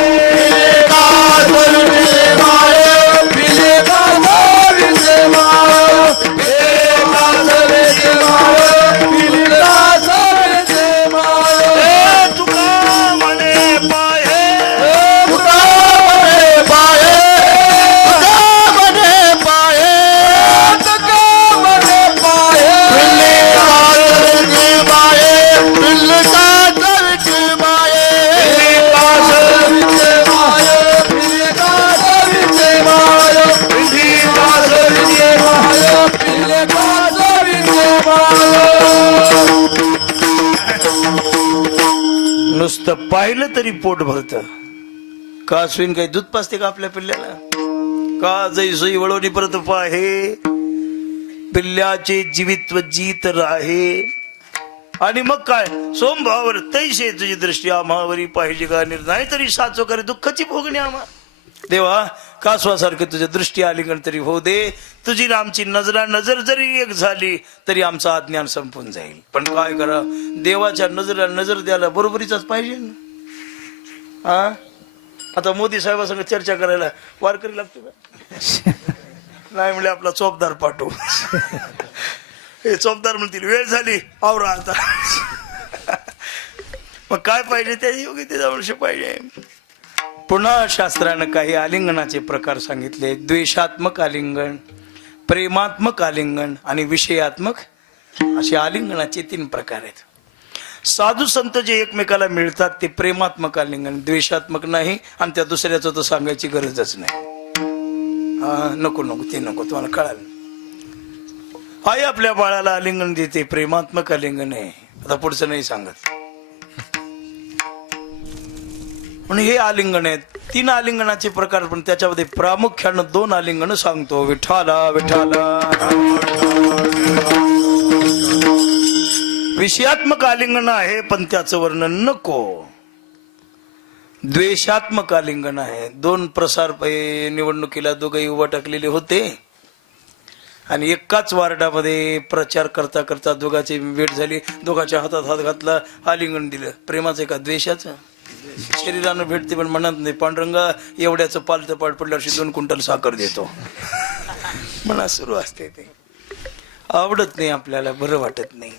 तुका म्हणे पाये नुसतं पाहिलं तरी पोट भरत. का सुईन काही दूध पाजते का आपल्या पिल्ल्याला? का जैसोई वळवणी परत पाहे पिल्ल्याचे जीवित्व जीत राहे. आणि मग काय सोमभावर तैसे तुझी दृष्टी आम्हावरी पाहिजे का नाही तरी साचो करे दुःखाची भोगणी आम्हा. देवा कासवासारखे तुझी दृष्टी आलिंगन तरी होऊ दे. तुझी न आमची नजर जरी एक झाली तरी आमचं अज्ञान संपून जाईल. पण काय करा देवाच्या नजरेला नजर द्यायला बरोबरीचाच पाहिजे ना. हा आता मोदी साहेबांसंग चर्चा करायला वारकरी लागतो का? नाही म्हणजे आपला चोपदार पाठवू. हे चोपदार म्हणतील वेळ झाली आवरा आता. मग काय पाहिजे त्या योग्य त्याच्या पाहिजे. पुन्हा शास्त्रानं काही आलिंगनाचे प्रकार सांगितले. द्वेषात्मक आलिंगन, प्रेमात्मक आलिंगन आणि विषयात्मक असे आलिंगनाचे 3 प्रकार आहेत. साधू संत जे एकमेकाला मिळतात ते प्रेमात्मक आलिंगन, द्वेषात्मक नाही. आणि त्या दुसऱ्याचं तर सांगायची गरजच नाही. हा नको ते नको तुम्हाला कळालं. आई आपल्या बाळाला आलिंगन देते, प्रेमात्मक आलिंगन आहे. आता पुढचं नाही सांगत. म्हणून हे आलिंगन आहेत. 3 आलिंगनाचे प्रकार. पण त्याच्यामध्ये प्रामुख्यानं 2 आलिंगन सांगतो. विठाला विठाला. विषयात्मक आलिंगन आहे पण त्याचं वर्णन नको. द्वेषात्मक आलिंगन आहे. 2 प्रसार निवडणुकीला दोघंही उभा टाकलेले होते आणि एकाच वार्डामध्ये प्रचार करता करता दोघांची भेट झाली. दोघांच्या हातात हात घातला, आलिंगन दिलं. प्रेमाचं का द्वेषाचं? शरीरानं भेटते पण म्हणत नाही. पांडुरंगा एवढ्याचं पालतं पाड पडल्यावर 2 क्विंटल साखर देतो म्हणा सुरू असते. ते आवडत नाही आपल्याला, बरं वाटत नाही.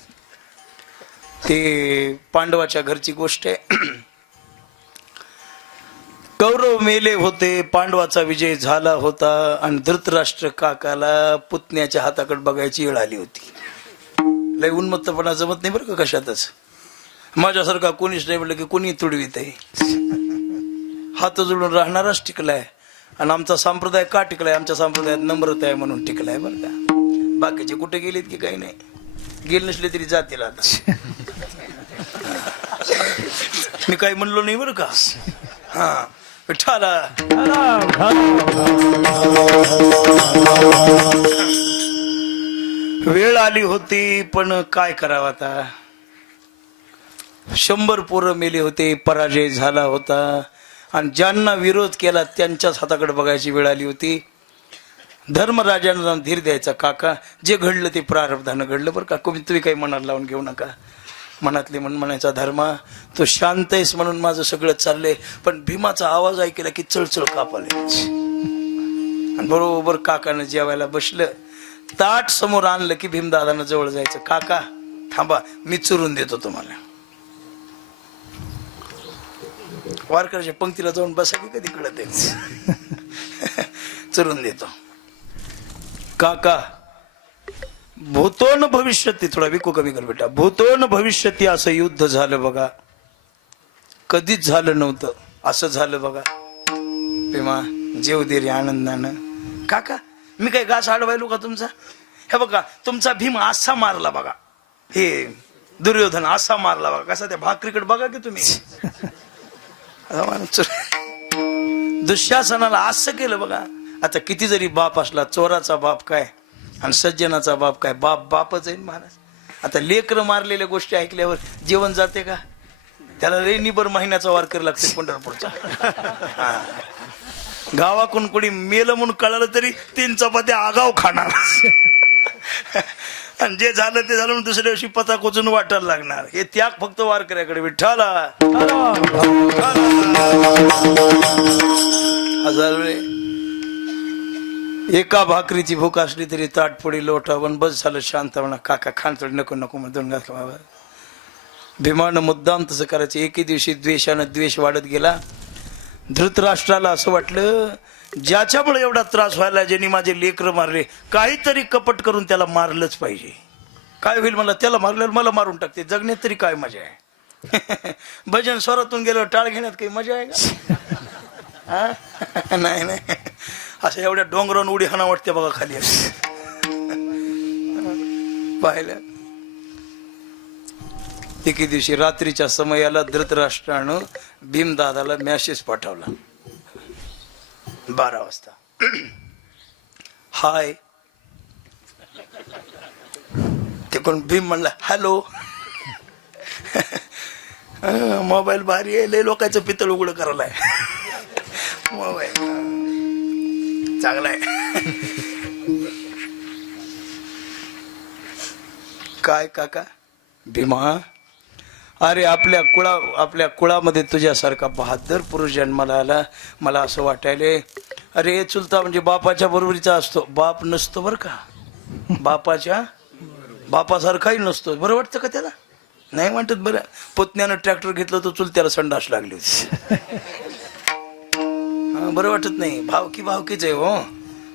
ते पांडवाच्या घरची गोष्ट आहे. कौरव मेले होते, पांडवाचा विजय झाला होता आणि धृतराष्ट्र काकाला पुतण्याच्या हाताकडे बघायची वेळ आली होती. लय उन्मत्तपणा जमत नाही बरं का कशातच. माझ्यासारखा कोणीच नाही म्हटलं की कोणी तुडवीत आहे. हात जोडून राहणाराच टिकलाय. आणि आमचा संप्रदाय का टिकलाय? आमच्या संप्रदायात नम्रता आहे म्हणून टिकलाय बरं का. बाकीचे कुठे गेलेत की काही नाही. गेले नसले तरी जातील आता. मी काही म्हणलो नाही बरं का. हा विठाला. वेळ आली होती पण काय करावं आता. 100 पोरं मेले होते, पराजय झाला होता आणि ज्यांना विरोध केला त्यांच्याच हाताकडे बघायची वेळ आली होती. धर्मराजांना धीर द्यायचा. काका जे घडलं ते प्रारब्धानं घडलं बरं का. तुम्ही काही मनात लावून घेऊ नका. मनातले म्हणायचा धर्मा तो शांत आहेस म्हणून माझं सगळं चाललंय. पण भीमाचा आवाज ऐकला की चळचळ कापाले. आणि बरोबर काकानं जेवायला बसलं, ताट समोर आणलं की भीमदादानं जवळ जायचं. काका थांबा मी चुरून देतो तुम्हाला. वारकऱ्याच्या पंक्तीला जाऊन बसा की कधी कळत आहे. चुरून देतो. काका भूतो न भविष्यती. थोडा विको कमी कर बेटा. भूतो न भविष्यती असं युद्ध झालं बघा. कधीच झालं नव्हतं असं झालं बघा. भीमा जेव दे रे आनंदानं. काका मी काही घास अडवायलो का तुमचा? हे बघा तुमचा भीम असा मारला बघा. हे दुर्योधन असा मारला बघा. कसा त्या भाकरीकडे बघा की तुम्ही. आता माणूस दुःशासनाला असं केलं बघा. आता किती जरी बाप असला, चोराचा बाप काय आणि सज्जनाचा बाप काय, बाप बापच आहे महाराज. आता लेकरं मारलेल्या गोष्टी ऐकल्यावर जेवण जाते का? त्याला रेनीभर महिन्याचा वार करायला लागते पंढरपूरचा. हा. गावाकडून कोणी मेलं म्हणून कळालं तरी 3 चपात्या आगाव खाणार. आणि जे झालं ते झालं म्हणून दुसऱ्या दिवशी पता कोचून वाटायला लागणार. हे त्याग फक्त वारकऱ्याकडे. विठ्ठला हजार वेळे एका भाकरीची भूक असली तरी ताटपोळी लोटावून बस झालं शांत म्हणा. काका खान थोडी नको नको म्हणून घातलं बाबा. भीमानं मुद्दाम तसं करायचं. एके दिवशी द्वेषानं द्वेष वाढत गेला. धृतराष्ट्राला असं वाटलं ज्याच्यामुळे एवढा त्रास व्हायला, ज्यांनी माझे लेकरं मारले, काहीतरी कपट करून त्याला मारलंच पाहिजे. काय होईल मला, त्याला मारल्यावर मला मारून टाकते, जगण्यात तरी काय मजा आहे. भजन स्वरातून गेल्यावर टाळ घेण्यात काही मजा आहे का? नाही नाही, असं एवढ्या डोंगरावर उडी हाना वाटते बघा खाली. पाहिलं एके दिवशी रात्रीच्या समयाला धृतराष्ट्रानं भीमदादाला मॅसेज पाठवला 12 वाजता. हाय. ते कोण भीम म्हणला हॅलो. मोबाईल भारी आहे, लय लोकांचं पितळ उघड करायला आहे मोबाईल. चांगला आहे. काय काका? भीमा, अरे आपल्या कुळामध्ये तुझ्यासारखा बहादर पुरुष जन्माला आला. मला असं वाटायले अरे चुलता म्हणजे बापाच्या बरोबरीचा असतो, बाप नसतो बरं का. बापासारखाही नसतो. बरं वाटतं का त्याला? नाही वाटत. बरं पुतण्यानं ट्रॅक्टर घेतलं तर चुलत्याला संडास लागली होती. बरं वाटत नाही. भावकीच आहे हो.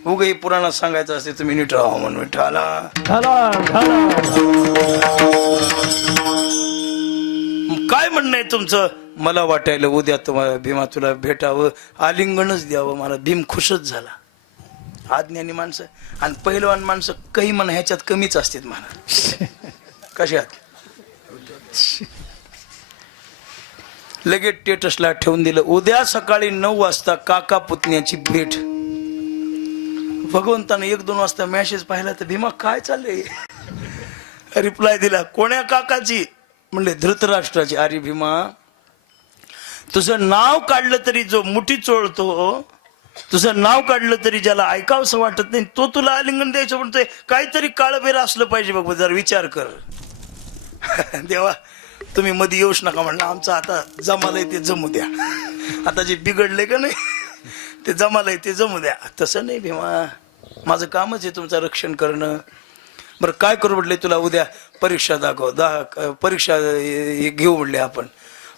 उगा पुराणात सांगायचं असते तुम्ही नीट राहा म्हणून. विठ्ठला काय म्हणणं आहे तुमचं? मला वाटायला उद्या तुम्हाला भीमा तुला भेटावं, आलिंगनच द्यावं. मला भीम खुशच झाला. आज्ञानी माणसं आणि पहिलवान माणसं काही म्हणा ह्याच्यात कमीच असतात म्हणा. कशात? लगेच स्टेटसला ठेवून दिलं उद्या सकाळी 9 वाजता काका पुतण्याची भेट. भगवंतानं 1-2 वाजता मेसेज पाहिला तर भीमा काय चाललंय? रिप्लाय दिला कोण्या काकाची? म्हणले धृतराष्ट्राची. अरे भीमा, तुझं नाव काढलं तरी जो मुठी चोळतो, तुझं नाव काढलं तरी ज्याला ऐकावंसं वाटत नाही, तो तुला आलिंगन द्यायचं म्हणतोय. काहीतरी काळबेर असलं पाहिजे बघ. जरा विचार कर. देवा तुम्ही मध्ये येऊच नका म्हणलं. आमचं आता जमालंय ते जमू द्या. आता जे बिघडले का नाही ते जमालंय ते जमू द्या. तसं नाही भीमा, माझं कामच आहे तुमचं रक्षण करणं. बरं काय करू म्हटले तुला? उद्या परीक्षा दाखव. परीक्षा घेऊ म्हटले आपण.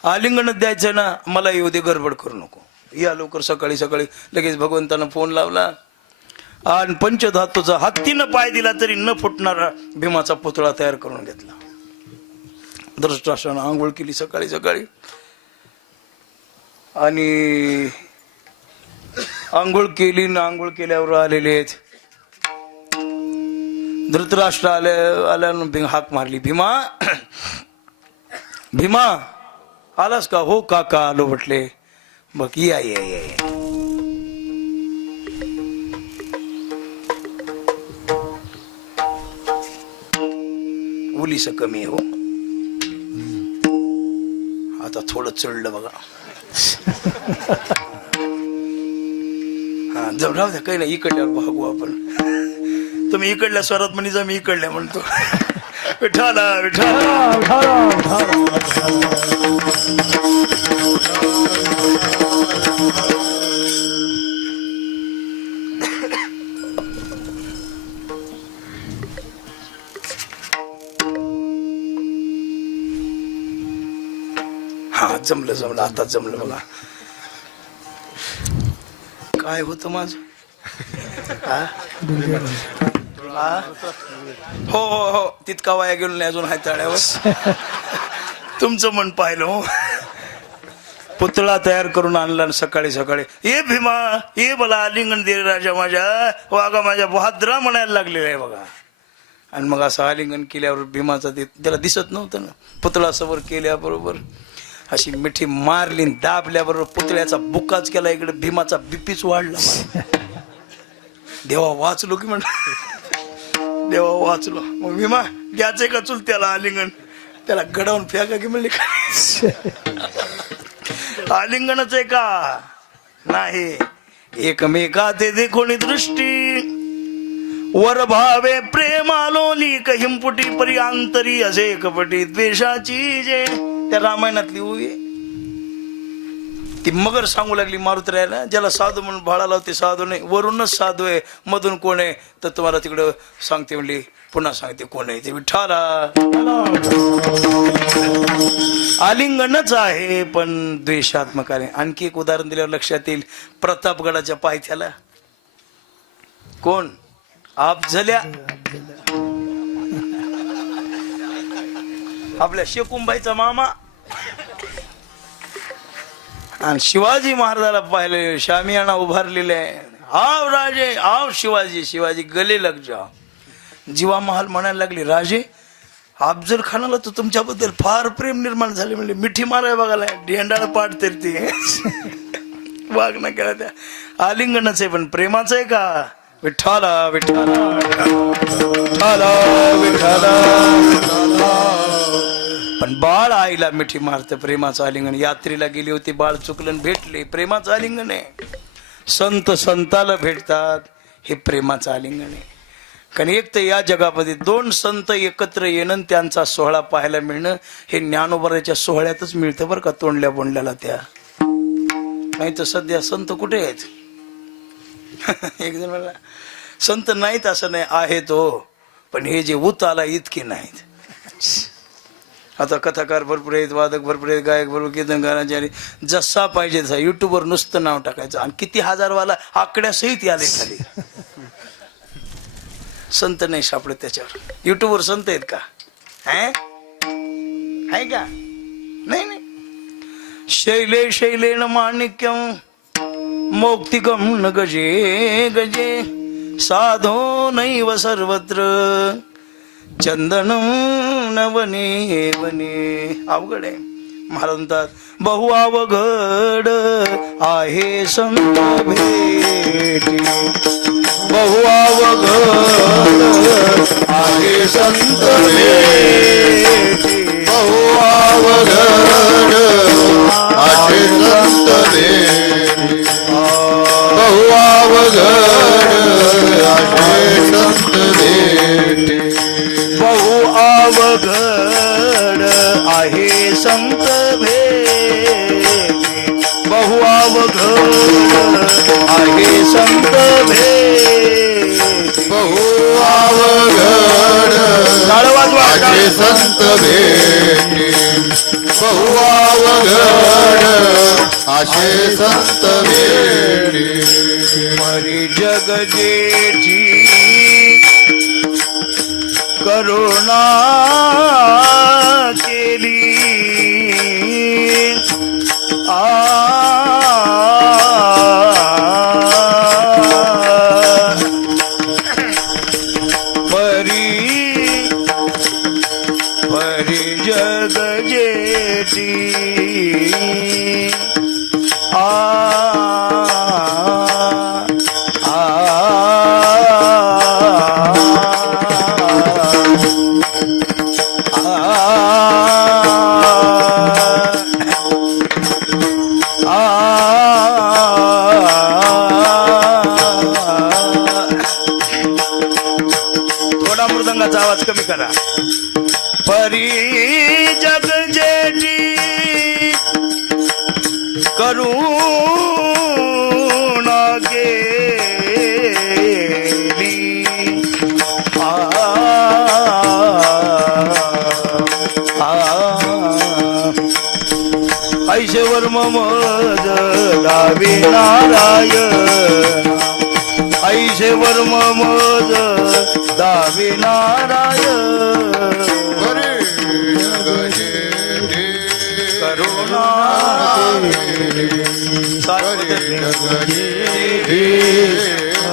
आलिंगणच द्यायचं ना. मला येऊ दे, गडबड करू नको, या लवकर. सकाळी लगेच भगवंतानं फोन लावला आणि पंचधातूचा हत्तीनं पाय दिला तरी न फुटणारा भीमाचा पुतळा तयार करून घेतला. धृतराष्ट्रानं आंघोळ केली सकाळी आणि आंघोळ केली ना. आंघोळ केल्यावर आलेले आहेत. धृतराष्ट्र आल्यानं हाक मारली, भीमा भीमा आलास का? हो काका आलो म्हटले. बघ या उलीस कमी हो. आता थोडं चढलं बघा. हा जाऊ राहू द्या, काही नाही. इकडल्यावर भागू आपण. तुम्ही इकडल्या स्वरात म्हणजे मी इकडल्या म्हणतो. विठाला हा जमलं. आता जमलं बघा. काय होतं माझं? हो तितका वाया गेलो नाही अजून. हाय तळ्यावर तुमचं मन पाहिलं हो. पुतळा तयार करून आणला सकाळी. ये भीमा ये, मला आलिंगन दे राजा माझ्या. वागा माझ्या बहादरा म्हणायला लागलेला आहे बघा. आणि मग असं आलिंगन केल्यावर भीमाचा त्याला दिसत नव्हतं ना. पुतळा सवर केल्याबरोबर अशी मिठी मारली न दाबल्याबरोबर पुतळ्याचा बुकाच केला, इकडे भीमाचा बीपीच वाढला मला. देवा वाचलो की म्हण, देवा वाचलो. मग भीमा घ्यायचंय का चुलत्याला आलिंगन, त्याला गडावून फेका की म्हणले आलिंगनच आहे का नाही, एकमेका ते देखोनी दृष्टी वर भावे प्रेमालोली कहिंपुटी परी अंतरी असे कपटी द्वेषाची जे. त्या रामायणातली उभी ती मगर सांगू लागली मारुतरायाला, ज्याला साधू म्हणून भाळा लावते साधू नाही, वरूनच साधू आहे, मधून कोण आहे तर तुम्हाला तिकडं सांगते म्हणली. पुन्हा सांगते कोण आहे ते विठ्ठला. आलिंगनच आहे पण द्वेषात्मक आहे. आणखी एक उदाहरण दिल्यावर लक्षात येईल. प्रतापगडाच्या पायथ्याला कोण अफझल्या, आपल्या शेकुंबाईचा मामा. आणि शिवाजी महाराजाला पाहिले शामियाना उभारलेले आहे. आव राजे आव शिवाजी. शिवाजी गले लग जा. जीवा महाल म्हणायला लागली, राजे अफजल खानाला तर तुमच्याबद्दल फार प्रेम निर्माण झाले. म्हणजे मिठी माराय बघायला ढेंडाळ पाठ तरी वाघ ना केला. त्या आलिंगनच आहे पण प्रेमाचं आहे का. विठ्ठला विठ्ठला विठ्ठला विठ्ठला. पण बाळ आईला मिठी मारतं, प्रेमाचं आलिंगन. यात्रेला गेली होती, बाळ चुकलं भेटले, प्रेमाचं आलिंगन आहे. संत संताला भेटतात, हे प्रेमाचं आलिंगन आहे. कारण एक तर या जगामध्ये दोन संत एकत्र येणं, त्यांचा सोहळा पाहायला मिळणं, हे ज्ञानोबराच्या सोहळ्यातच मिळतं बरं का, तोंडल्या बोंडल्याला. त्या नाही तर सध्या संत कुठे आहेत. एक जण म्हणला संत नाहीत असं नाही, आहेत हो, पण हे जे उत आला इतके नाहीत. आता कथाकार भरपूर आहेत, वादक भरपूर आहेत, गायक भरपूर, कीर्तन गाण्याचे, जसा पाहिजे तसा. युट्यूबवर नुसतं नाव टाकायचं आणि किती हजारवाला आकड्यासहित आले खाली. संत नाही सापडत त्याच्यावर. युट्यूबवर संत आहेत का, आहे का, नाही नाही. शैले शैलेन माणिक्यम मौक्तिकम न गजे गजे साधो नैव सर्वत्र चंदनम नवने वने. अवघड आहे. महाराज म्हणतात बहु अवघड आहे संत भेटी. बहु अवघड आहे संत भेटी. बहु अवघड आहे संत भेटी. बहु अवघड आहे संत भेटी. बहु अवघड आहे संत भेटी. बहु अवघड आहे संत भेटी. बहु अवघड आहे संत भेटी. बहु अवघड आहे संत भेटी. मरी जग जेठी करुणा केली परी जग जेठी थोडा मृदंगाचा आवाज कमी करा. परी जग जेठी करुणा केली ऐशवर मम दावी नारायण. ऐशवर मम दावी नारायण. करुणा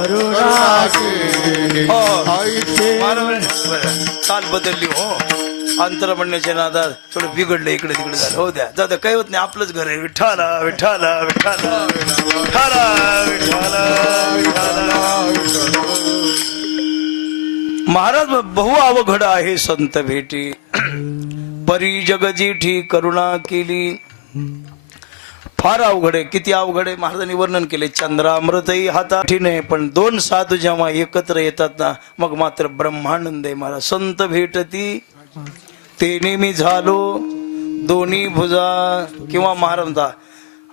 करुणा केली हो. आईचे बरं, चाल बदलली हो. अंतर म्हणण्याच्या नादात थोडं बिघडलं, इकडे तिकडे झालं. हो द्या, जाऊ द्या, काही होत नाही, आपलंच घर आहे. विठ्ठला विठ्ठला विठ्ठला विठ्ठला विठ्ठला विठ्ठला. महाराज बहु अवघड आहे संत भेटी, परी जगजीठी करुणा केली. फार अवघड आहे. किती अवघड आहे महाराजांनी वर्णन केले. चंद्रामृतही हाताठी नाही, पण दोन साधू जेव्हा एकत्र येतात ना, मग मात्र ब्रह्मानंद आहे. महाराज संत भेटती तेने मी झालो दोन्ही भुजा, किंवा महाराज म्हणता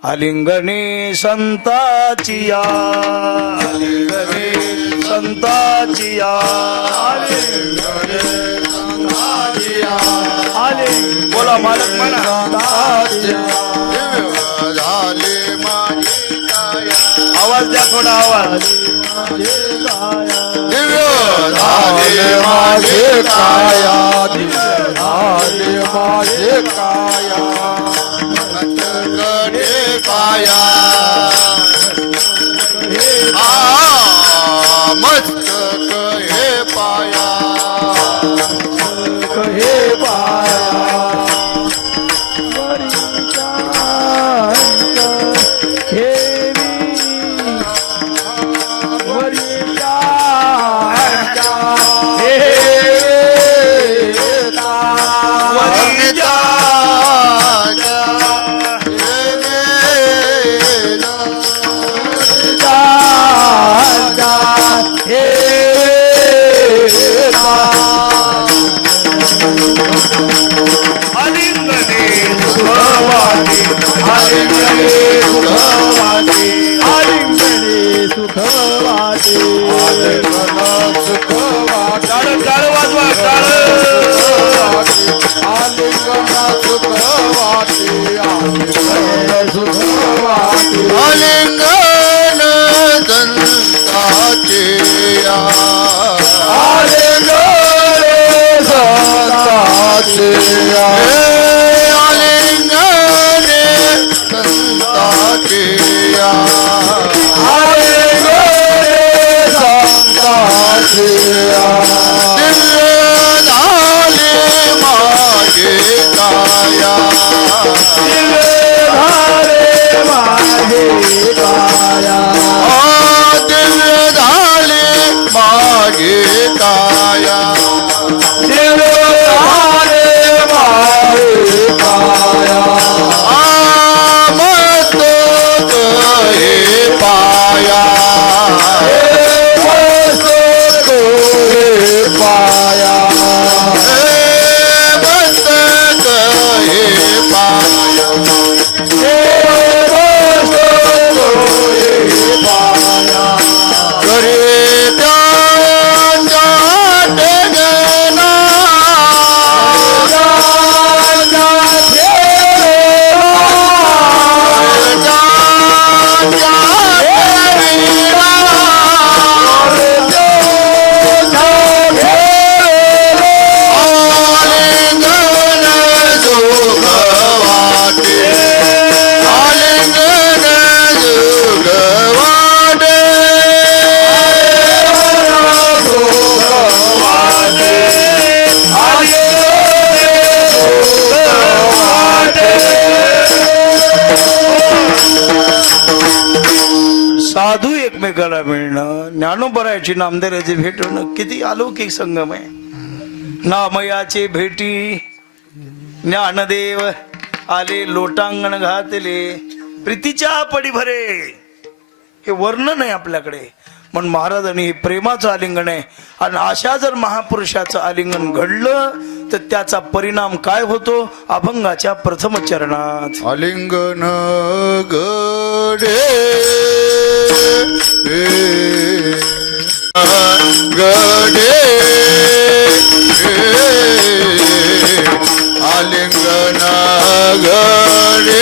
आलिंगने संताची या, आलिंगने संताची या, आलिंगने संताची या, आलिंगने. बोला मालक म्हणा. झाले माझी काया आवाज द्या, थोडा आवाज. दिव्य झाले माझे काया झाले माझे काया कटकटे काया मस्तक हे पाया हे पाया आलिंगन संताचे या, आलिंगन संताचे या, आलिंगन संताचे या, आलिंगन संताचे या. दिव्य झाले माझे काया, दिव्य झाले माझे काया, दिव्य झाले माझे काया, मस्तक हे पाया, मस्तक हे पाया, मस्तक हे पाया. साधू एकमेकाला मिळणं, ज्ञानोबरायाची नामदेवाची भेट होणं किती अलौकिक संगम आहे. नामयाचे भेटी ज्ञानदेव आले लोटांगण घातले, प्रीतीच्या पडी भरे. हे वर्णन आहे आपल्याकडे, पण महाराजांनी हे प्रेमाचं आलिंगन आहे. आणि अशा जर महापुरुषाचं आलिंगन घडलं तर त्याचा परिणाम काय होतो? अभंगाच्या प्रथम चरणात आलिंगन गडे गडे आलिंगन गडे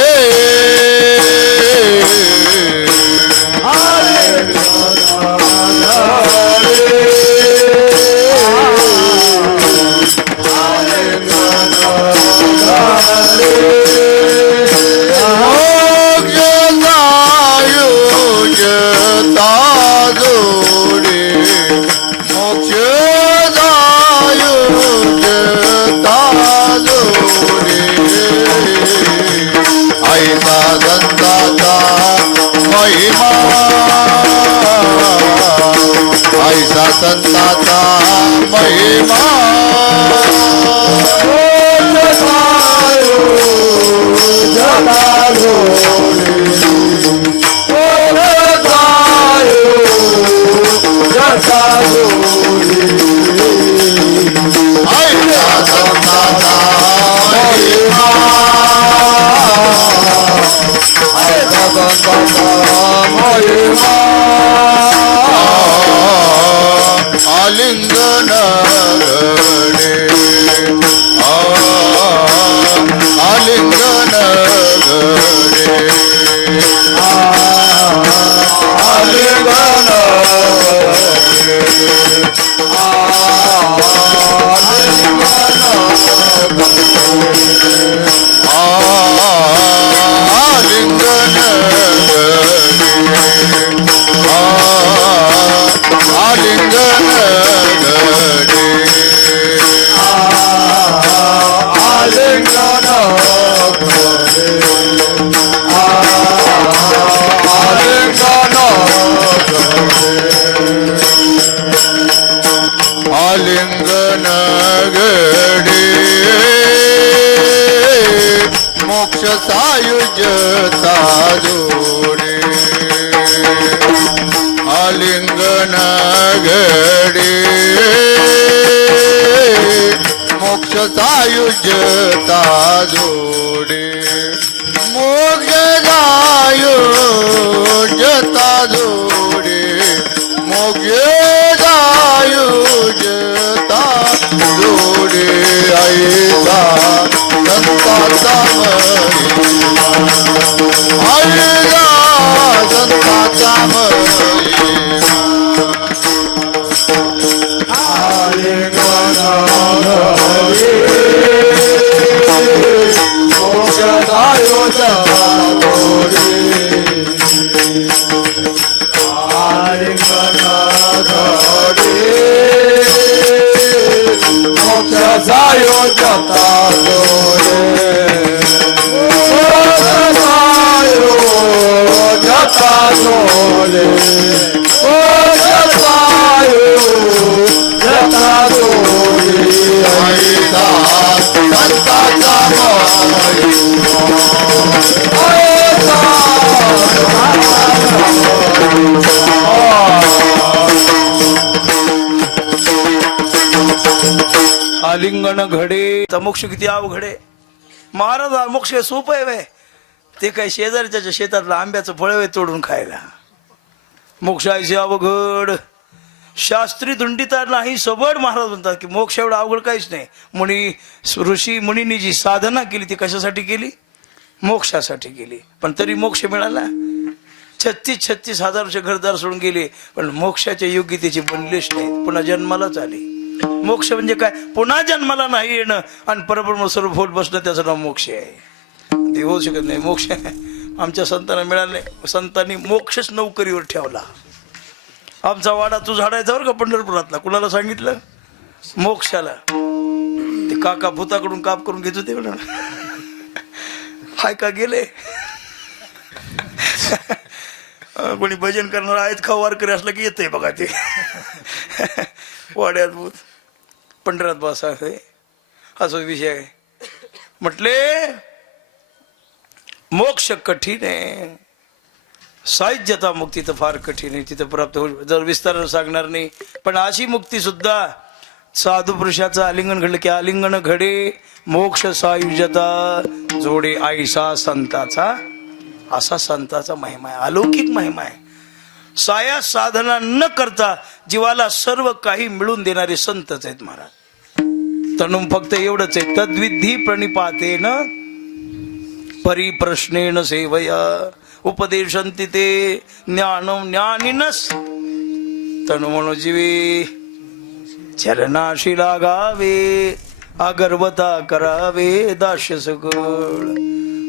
जोडे मोगे जायुजता जोडे आईचा संताचा महिमा आईला संताचा आलिंगन घडे तर मोक्ष किती अवघडे महाराज. मोक्ष सोपं आहे वे. ते काय शेजारच्या शेतातलं आंब्याचं फळ आहे तोडून खायला. मोक्षायचे अवघड शास्त्री धुंडीता नाही सबड. महाराज म्हणतात की मोक्ष एवढं अवघड काहीच नाही. मुनी ऋषी मुनींनी जी साधना केली ती कशासाठी केली? मोक्षासाठी केली. पण तरी मोक्ष मिळाला. 36 हजार वर्ष घरदार सोडून गेले पण मोक्षाच्या योग्यतेची बनलेच नाही. पुन्हा जन्मालाच आले. मोक्ष म्हणजे काय? पुन्हा जन्माला नाही येणं आणि परब्रह्म स्वरूप होत बसणं, त्याचं नाव मोक्ष आहे. ते होऊ शकत नाही. मोक्ष आमच्या संतांना मिळालं नाही. संतांनी मोक्षच नोकरीवर ठेवला. आमचा वाडा तू झाडायचा बरं का पंढरपुरातला. कुणाला सांगितलं? मोक्षाला. ते काका भूताकडून काप करून घेत होते म्हणून हाय का गेले. कोणी भजन करणार आहेत का वारकरी असलं की येतंय बघा ते वाड्यात भूत पंढरात बसा आहे असा विषय आहे. म्हटले मोक्ष कठीण आहे. साहित्यता मुक्ती तर फार कठीण आहे. तिथं प्राप्त होईल जर विस्तार सांगणार नाही. पण अशी मुक्ती सुद्धा साधू पुरुषाचं आलिंगन घडलं की आलिंगन घडे मोक्ष सायुज्यता जोडे आईसा संताचा. असा संताचा महिमा आहे. अलौकिक महिमा आहे. साया साधना न करता जीवाला सर्व काही मिळून देणारे संतच आहेत महाराज. तणून फक्त एवढंच आहे. तद्विधी प्रणिपातेन परिप्रश्नेन सेवया उपदेशंती ते ज्ञानम ज्ञानिनस तनु मनोजीवे चरणाशी लागावे अगरबता करावे दास्य सगळ.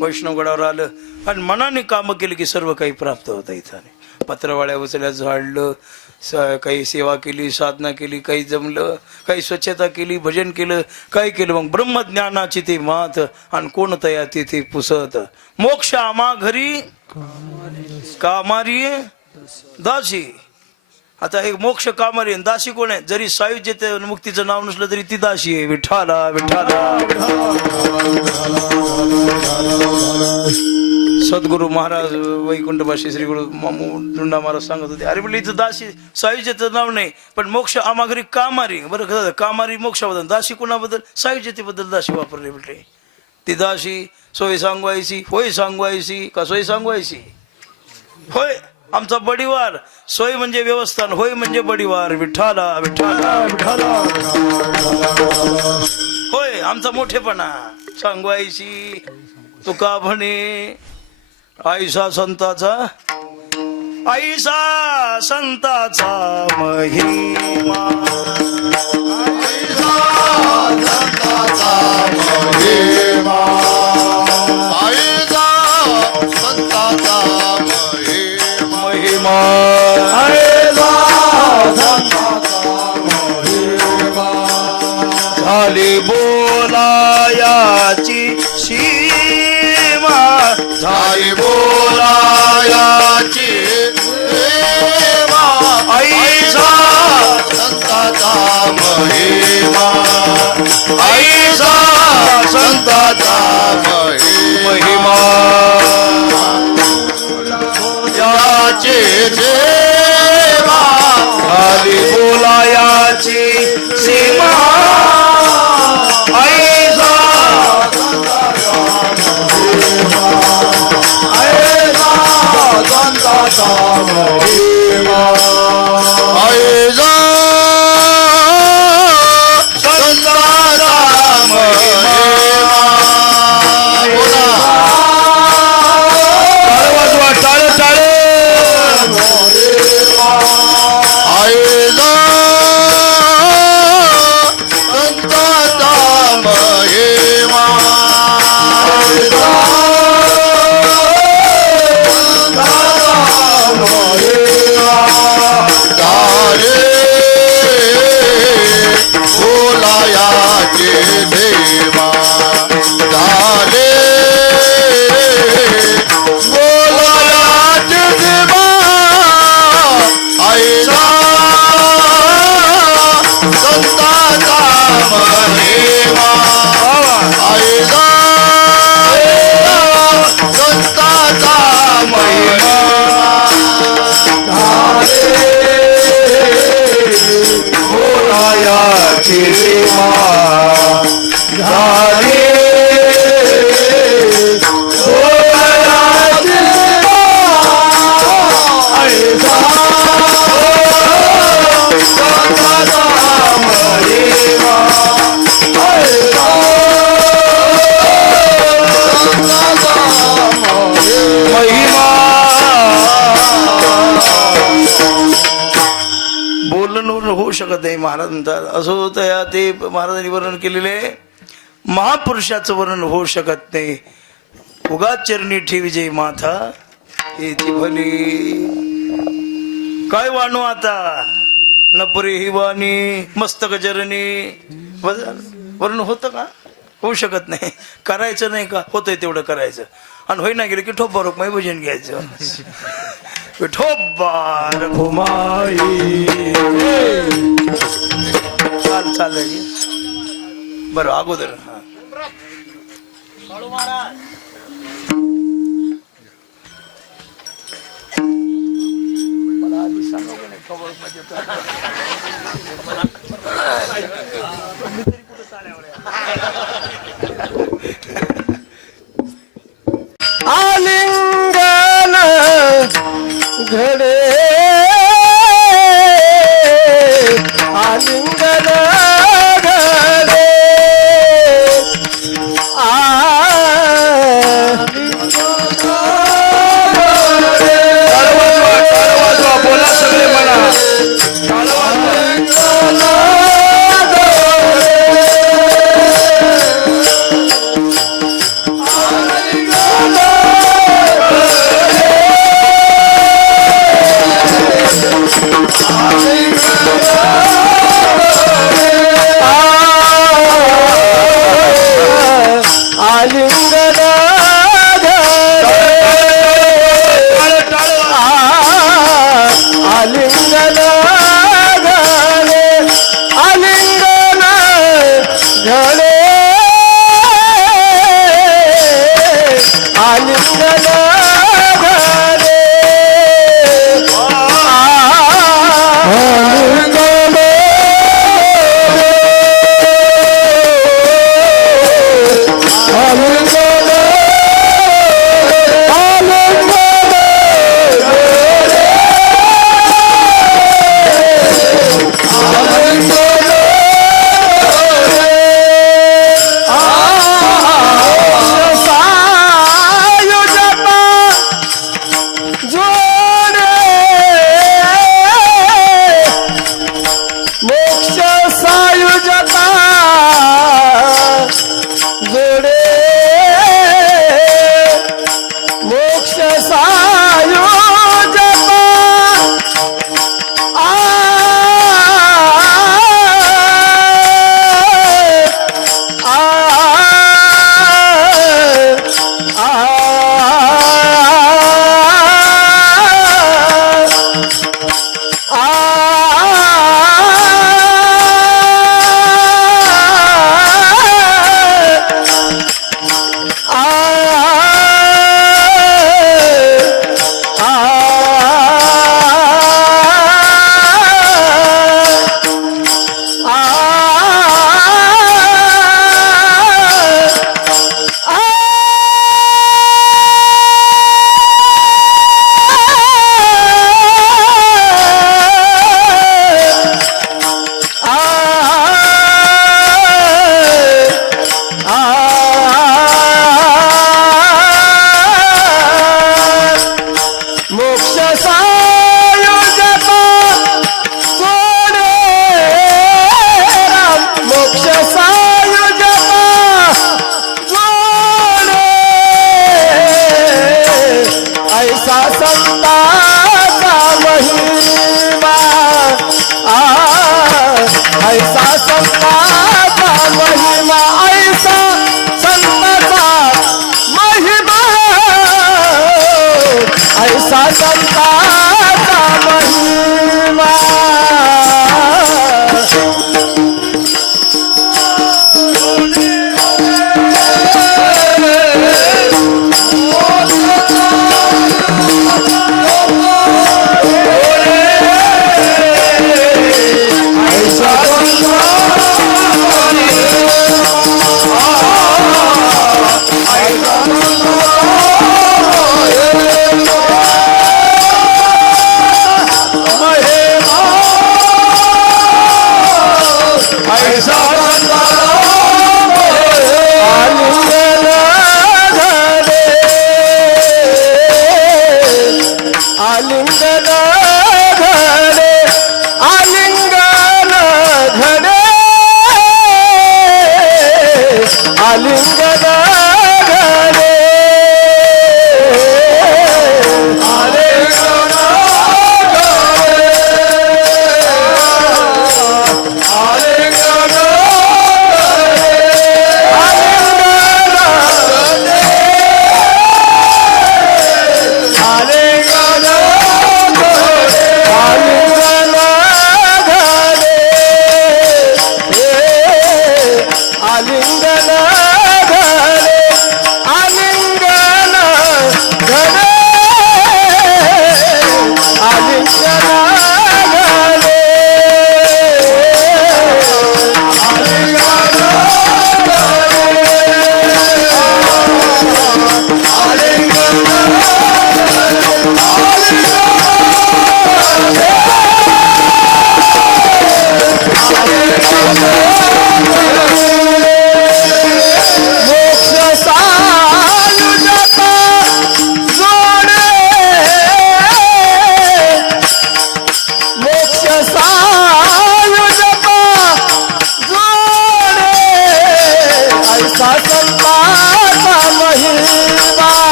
वैष्णवगडावर आलं आणि मनाने काम केली की सर्व काही प्राप्त होतं. इथं पत्रवाळ्या उचल्या झाडलं, काही सेवा केली, साधना केली, काही जमलं, काही स्वच्छता केली, भजन केलं, काय केलं. मग ब्रह्मज्ञानाची ते मात आणि कोण तया तिथे पुसत. मोक्ष आम्हा घरी कामारी दासी. आता हे मोक्ष कामारी दासी कोण आहे? जरी सायुज्य मुक्तीचं नाव नसलं तरी ती दासी आहे. विठाला विठाला. सद्गुरू महाराज वैकुंठवासी श्री गुरु मामूंडा महाराज सांगत होते, अरे म्हणजे इथं दासी सायुज्याचं नाव नाही पण मोक्ष आमाघरी कामारी. बरं कामारी मोक्षाबद्दल, दासी कुणाबद्दल? सायुज्यतेबद्दल दासी वापरले. म्हटले ती दासी सोय सांगवायची, होय सांगवायची का सोय सांगवायची? होय आमचा बडीवार. सोय म्हणजे व्यवस्थान, होय म्हणजे बडीवार. विठाला विठाला विठाला. होय आमचा मोठेपणा सांगवायची. तुका म्हणे आईसा संताचा, आईसा संताचा महिमा. आईसा संताचा महिमा. आईसा संताचा महिमा. आईसा संताचा महिमा. झाली बोलायाची सीमा. झाली बोलायाची सेवा. आईसा संताचा महिमा. आईसा संताचा महिमा. याची सेवा. झाली बोलायाची सीमा. आईसा आईसा संताचा महिमा ऐसा संताचा महिमा बोला टाळ वाजवा, टाळ टाळ. ऐसा संताचा महिमा झाले बोलायाचे देवा झाले बोलायाचे देवा ऐसा संताचा महिमा ऐसा संताचा महिमा बोलायाची सीमा झाली. बोलायाची सीमा ऐसा संताचा महिमा ऐसा महिमा. बोलणं होऊ शकत नाही. महाराज म्हणतात असं होतं या ते महाराजांनी वर्णन केलेले महापुरुषाचं वर्णन होऊ शकत नाही. उगाच चरणी ठेवी जय माथा येती भली. काय वाणू आता न पुरी ही वाणी मस्तक जरणी. वर्णन होतं का? होऊ शकत नाही. करायचं नाही का? होतंय तेवढं करायचं. आणि होई ना गेलं की ठोप बरोबर मै भजन घ्यायचं. विठोबार घुमाई चालेल. बरं अगोदर हा मला आधी सांगा का नाही खबर म्हणजे मी तरी कुठं चाल्यावर आलिंगन घडे आलिंगन घडे बोला सगळे मला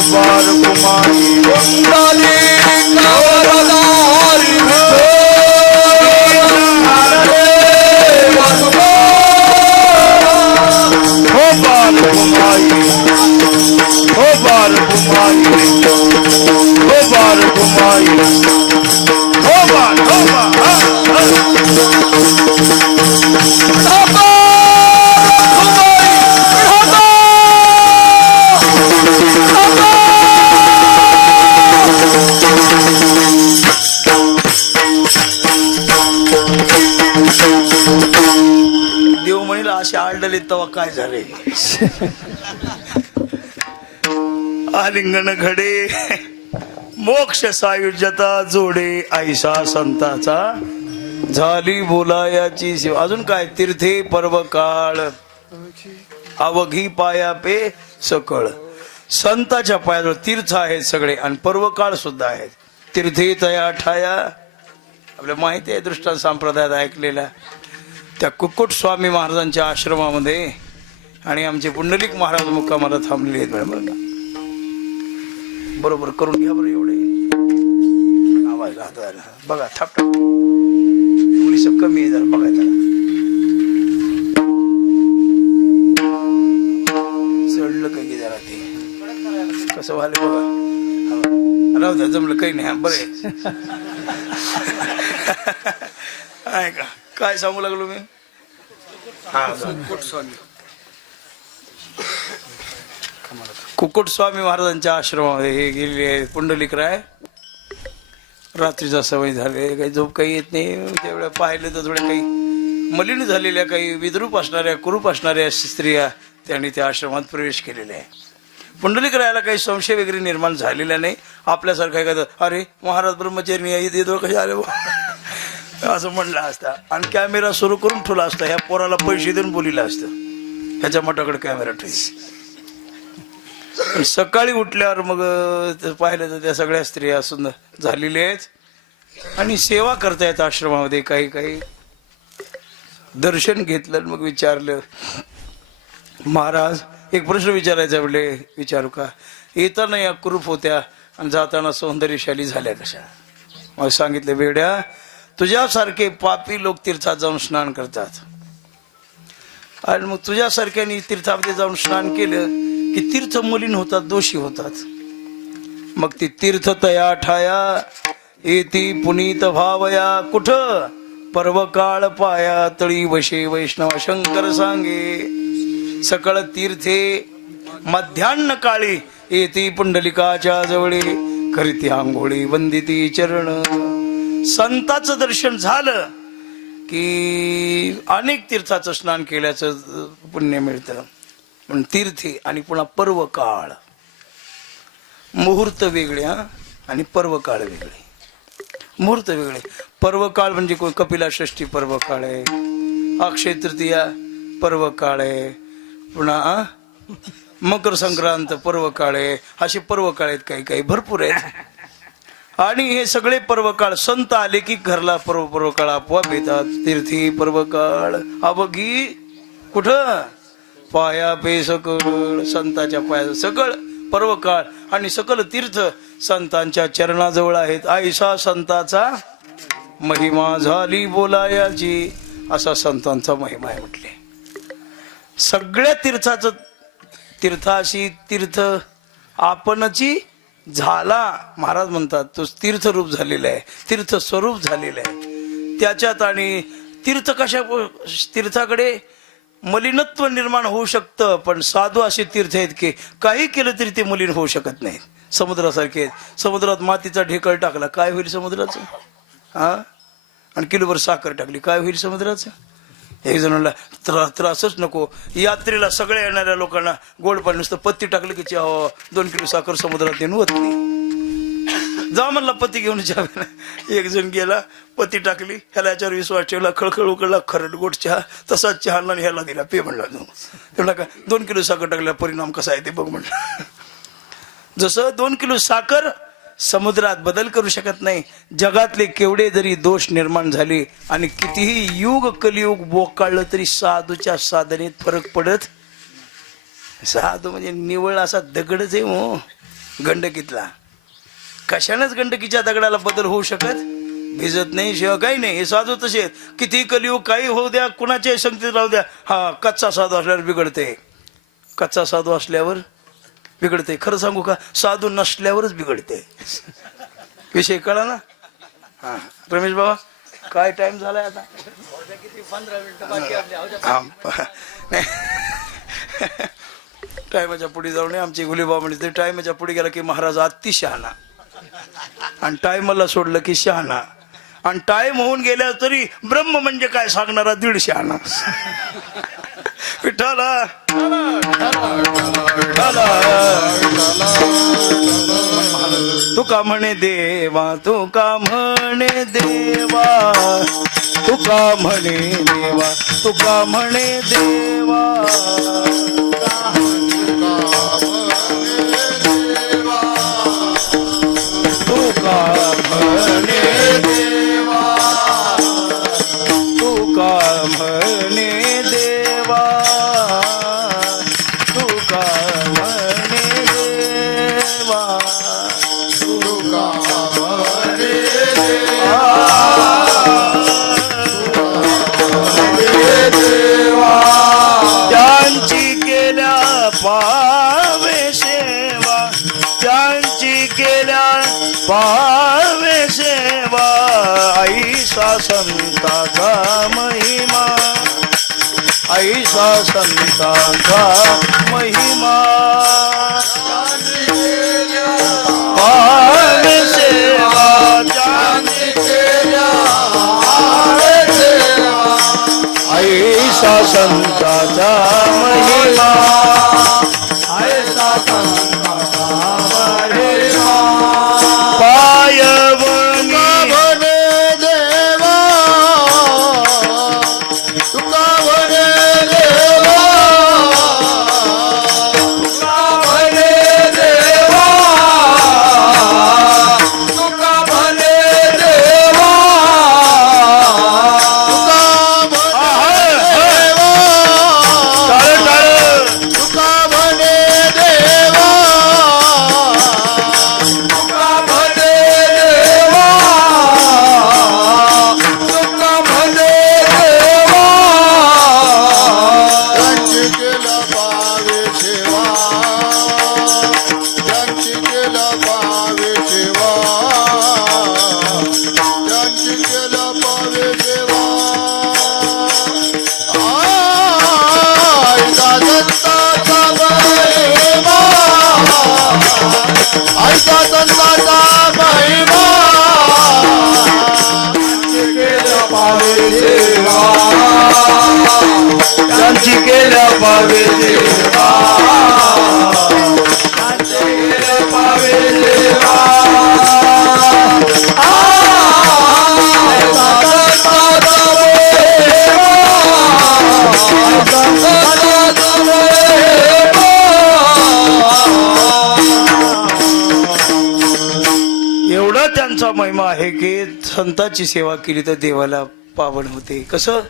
बार कुमारी हो बार कुमारी हो बार कुमारी हो बार कुमारी हो बार देव म्हणेल असे आळडले तेव्हा काय झाले आलिंगन घडे मोक्ष सायुज्यता जोडे ऐसा संताचा झाली बोलायाची सेवा. अजून काय तीर्थे पर्व काळ अवघी पाया पे सकळ. संताच्या पायाजवळ तीर्थ आहेत सगळे आणि पर्व काळ सुद्धा आहेत. तीर्थे तया ठाया आपल्या माहिती आहे दृष्टांत संप्रदायात ऐकलेल्या त्या कुक्कुट स्वामी महाराजांच्या आश्रमामध्ये आणि आमचे पुंडलिक महाराज मुक्कामाला थांबलेले आहेत बरं का. बरोबर करून घ्या बरं एवढे आवाज राहतो बघा थाप पोलिस कमी आहे जरा बघा जरा चढलं काही जरा ते कसं व्हायला बघा राहू द्या जमलं काही नाही बरं आहे का काय सांगू लागलो मी कुक्कुट स्वामी महाराजांच्या आश्रमामध्ये हे गेलेले पुंडलिकराय रात्रीचा सवय झाले काही झोप काही येत नाही त्यावेळेला पाहिलं तर थोड्या काही मलिन झालेल्या काही विद्रूप असणाऱ्या कुरूप असणाऱ्या स्त्रिया त्यांनी त्या आश्रमात प्रवेश केलेला आहे. पुंडलिकरायाला काही संशय वगैरे निर्माण झालेला नाही. आपल्यासारखं काय अरे महाराज ब्रह्मचारी येतो कसे आले असं म्हणलं असता आणि कॅमेरा सुरू करून ठेवला असता. ह्या पोराला पैसे देऊन बोलिलं असतं ह्याच्या मठाकडे कॅमेरा ठेवी. सकाळी उठल्यावर मग पाहिलं तर त्या सगळ्या स्त्रिया सुंदर झालेल्या आहेत आणि सेवा करतायत आश्रमामध्ये. काही काही दर्शन घेतलं मग विचारलं महाराज एक प्रश्न विचारायचा म्हटले विचारू का. येताना या कुरूप होत्या आणि जाताना सौंदर्यशाली झाल्या कशा. मग सांगितलं बेड्या तुझ्यासारखे पापी लोक तीर्थात जाऊन स्नान करतात आणि मग तुझ्यासारख्याने तीर्थामध्ये जाऊन स्नान केलं की तीर्थ मलिन होतात दोषी होतात. मग ती तीर्थ तया ठाया येती पुनीत भावया कुठं पर्व काळ पाया तळी वशे वैष्णव शंकर सांगे. सकळ तीर्थे मध्यान्ह काळी येती पुंडलिकाच्या जवळी करीती आंघोळी वंदिती चरण. संताचं दर्शन झालं की अनेक तीर्थाचं स्नान केल्याचं पुण्य मिळतं. पण तीर्थे आणि पुन्हा पर्व काळ मुहूर्त वेगळ्या आणि पर्व काळ वेगळे. मुहूर्त वेगळे. पर्व काळ म्हणजे कपिला षष्ठी पर्व काळ आहे, अक्षय तृतीया पर्व काळ आहे, पुन्हा मकर संक्रांत पर्व काळ आहे. असे पर्व काळ आहेत काही काही भरपूर आहेत. आणि हे सगळे पर्व काळ संत आले की घरला पर्व काळ आपोआप येतात. तीर्थी पर्व काळ अवघी कुठं पाया पे सकळ. संताच्या पाया सकळ पर्व काळ आणि सकल तीर्थ संतांच्या चरणाजवळ आहेत. ऐसा संताचा महिमा झाली बोलायाची. असा संतांचा महिमा आहे म्हटले. सगळ्या तीर्थाचं तीर्थाशी तीर्थ आपणची झाला महाराज म्हणतात. तो तीर्थरूप झालेला आहे, तीर्थ स्वरूप झालेलं आहे त्याच्यात. आणि तीर्थ कशा तीर्थाकडे मलिनत्व निर्माण होऊ शकतं पण साधू असे तीर्थ आहेत की काही केलं तरी ते मलिन होऊ शकत नाहीत. समुद्रासारखे आहेत. समुद्रात मातीचा ढेकळ टाकला काय होईल समुद्राचं. हा आणि किलोभर साखर टाकली काय होईल समुद्राचं. एक जणांना त्रासच नको. यात्रेला सगळ्या येणाऱ्या लोकांना गोड पाणी नुसतं पत्ती टाकलं की 2 किलो साखर समुद्रात येऊन होत नाही. जा म्हणला पत्ती घेऊन चहा. एक जण गेला पत्ती टाकली ह्याला याच्यावर विश्वास ठेवला खळखळ उकळला खरड गोड चहा तसाच चहा आणि ह्याला दिला पे म्हणला. तेवढा का 2 किलो साखर टाकल्या परिणाम कसा आहे ते बघ म्हणलं. जसं 2 किलो साखर समुद्रात बदल करू शकत नाही. जगातले केवढे जरी दोष निर्माण झाले आणि कितीही युग कलियुग बोकाळलं तरी साधूच्या साधनेत फरक पडत. साधू म्हणजे निवळ असा दगडच आहे हो. गंडकीतला. कशानेच गंडकीच्या दगडाला बदल होऊ शकत भिजत नाही, शिवाय काही नाही. हे साधू तसे आहेत. किती कलियुग काही होऊ द्या, कुणाच्याही संगतीत राहू द्या, हा कच्चा साधू असल्यावर बिघडते. कच्चा साधू असल्यावर बिघडते. खरं सांगू का, साधू नसल्यावरच बिघडते. विषय कळा ना. हा रमेश बाबा, काय टाइम झालाय आता? किती 15 मिनिटं बाकी आपल्या. टायमाच्या पुढे जाऊ नये. आमची गुलीबा म्हणजे टायमाच्या पुढे गेला की महाराज अति शहाणा, आणि टायमाला सोडलं की शहाणा, आणि टाइम होऊन गेल्या तरी ब्रह्म म्हणजे काय सांगणारा 1.5 शहाणा. विठाला तुका म्हणे देवा, तुका म्हणे देवा, तुका म्हणे देवा, तुका म्हणे देवा. पावे सेवा ऐसा संताचा महिमा, ऐसा संताचा महिमा. पावे सेवा ऐसा संताचा महिमा, ऐसा संताचा महिमा. एवढा त्यांचा महिमा आहे की संतांची सेवा केली तर देवाला पावन होते. कसं,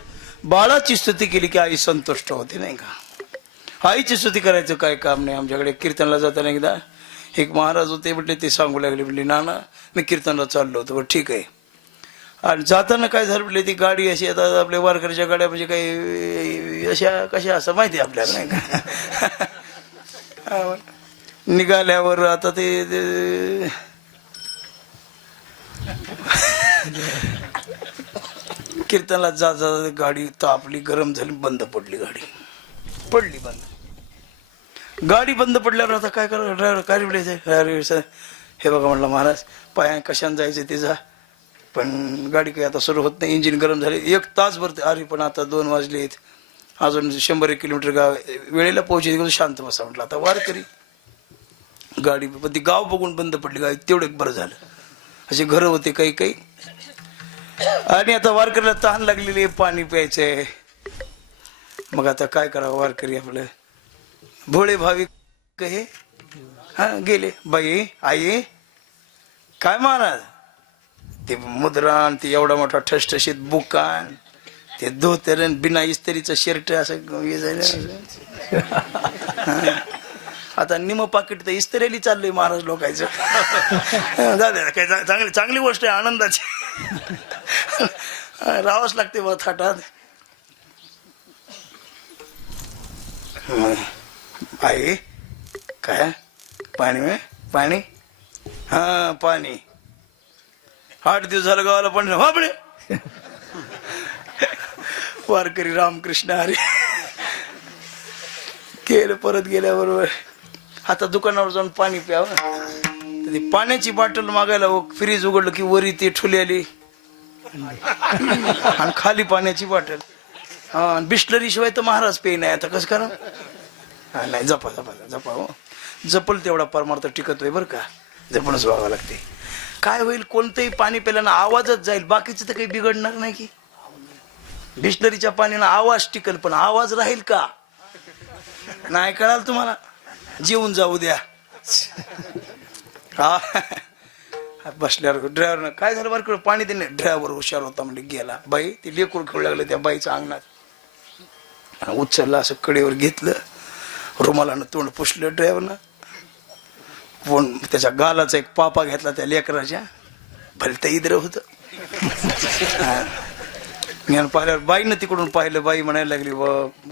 बाळाची स्तुती केली की आई संतुष्ट होते, नाही का? आईची स्तुती करायचं काय काम नाही. आमच्याकडे कीर्तनला जाताना एकदा एक महाराज होते, म्हटले ते सांगू लागले, म्हटले नाना मी कीर्तनला चाललो होतो. बरं ठीक आहे. आणि जाताना काय झालं म्हटले, ती गाडी अशी आता आपल्या वारकऱ्याच्या गाड्या म्हणजे काही अशा कशा असं माहिती आहे आपल्याला, नाही का? निघाल्यावर आता ते कीर्तनला जा जा गाडी तापली, गरम झाली, बंद पडली. गाडी पडली बंद. गाडी बंद पडल्यावर आता काय करा, ड्रायव्हर काय रिप्लेस, हे बघा म्हटलं महाराज पाया कशाने जायचं ते जा, पण गाडी काही आता सुरू होत नाही, इंजिन गरम झाले. 1 तासभर. अरे पण आता 2 वाजलेत, अजून 100 किलोमीटर गाव, वेळेला पोहोचले. शांत बसा म्हटलं. आता वारकरी गाडी, पण ती गाव बघून बंद पडली गाडी, तेवढं बरं झालं. असे घर होते काही काही. आणि आता वारकरीला तहान लागलेली, पाणी प्यायचंय. मग आता काय करावं, वारकरी आपलं भोळे भाविक हे हा गेले. बाई आई काय महाराज, ते मुद्रान, ते एवढा मोठा ठसठशीत बुकान, ते धोतर, बिना इस्त्रीचं शर्ट असं आता निम पाकिट तर इस्त्रेली चाललंय महाराज लोकांचं. जाऊ दे, काय चांगली चांगली गोष्ट आहे, आनंदाची. राहावंच लागते बा थाटात. आई काय पाणी पाणी हा पाणी 8 दिवस झालं गावाला पण बापडे. वारकरी रामकृष्ण हरी केलं. परत गेल्याबरोबर आता दुकानावर जाऊन पाणी प्यावं, तर ती पाण्याची बाटल मागायला फ्रीज उघडलं की वरी ते ठुली आली आणि खाली पाण्याची बाटल. हा, बिस्लरी शिवाय तर महाराज पे नाही. आता कसं करा. हा नाही, जपा जपा जपा हो. जपल तेवढा परमार्थ टिकतोय बरं का. जपूनच व्हावं लागते. काय होईल, कोणतंही पाणी प्यायल्यानं आवाजच जाईल, बाकीचं तर काही बिघडणार नाही. की बिस्लरीच्या पाण्यानं आवाज टिकल पण आवाज राहील का नाही कळाल तुम्हाला. जेवून जाऊ द्या. हा बसल्यावर ड्रायव्हरनं काय झालं बरं पाणी देणे. ड्रायव्हर हुशार होता म्हणजे गेला. बाई ती लेकूर खेळू लागलं त्या बाईच्या अंगणात. उचललं असं कडेवर घेतलं, रुमालानं तोंड पुसलं ड्रायव्हरनं. पण त्याच्या गालाचा एक पापा घेतला त्या लेकराच्या. भले तर इद्र होत. ज्ञान पाहिल्यावर बाईनं तिकडून पाहिलं. बाई म्हणायला लागली,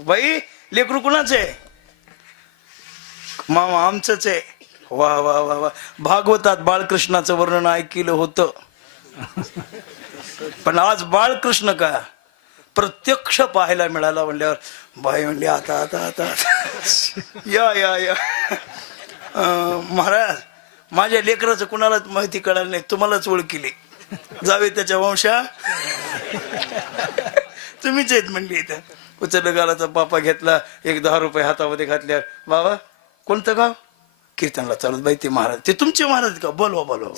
बाई लेकरू कुणाच आहे. मामा आमचंच आहे. वा वा वा वा. भागवतात बाळकृष्णाचं वर्णन ऐकलं होतं, पण आज बाळकृष्ण का प्रत्यक्ष पाहायला मिळाला म्हणल्यावर बाई म्हणली आता आता आता या या या. महाराज माझ्या लेकराचं कुणालाच माहिती कळालं नाही, तुम्हालाच ओळखली. जावे त्याच्या वंशा तुम्हीच आहेत म्हणली. इथं उचललं गालाचा पापा घेतला. एक 10 रुपये हातामध्ये घातल्यावर, बाबा कोणतं गाव. कीर्तनला चालत. बाई ते महाराज, ते तुमचे महाराज का. बोलवा बोलवा.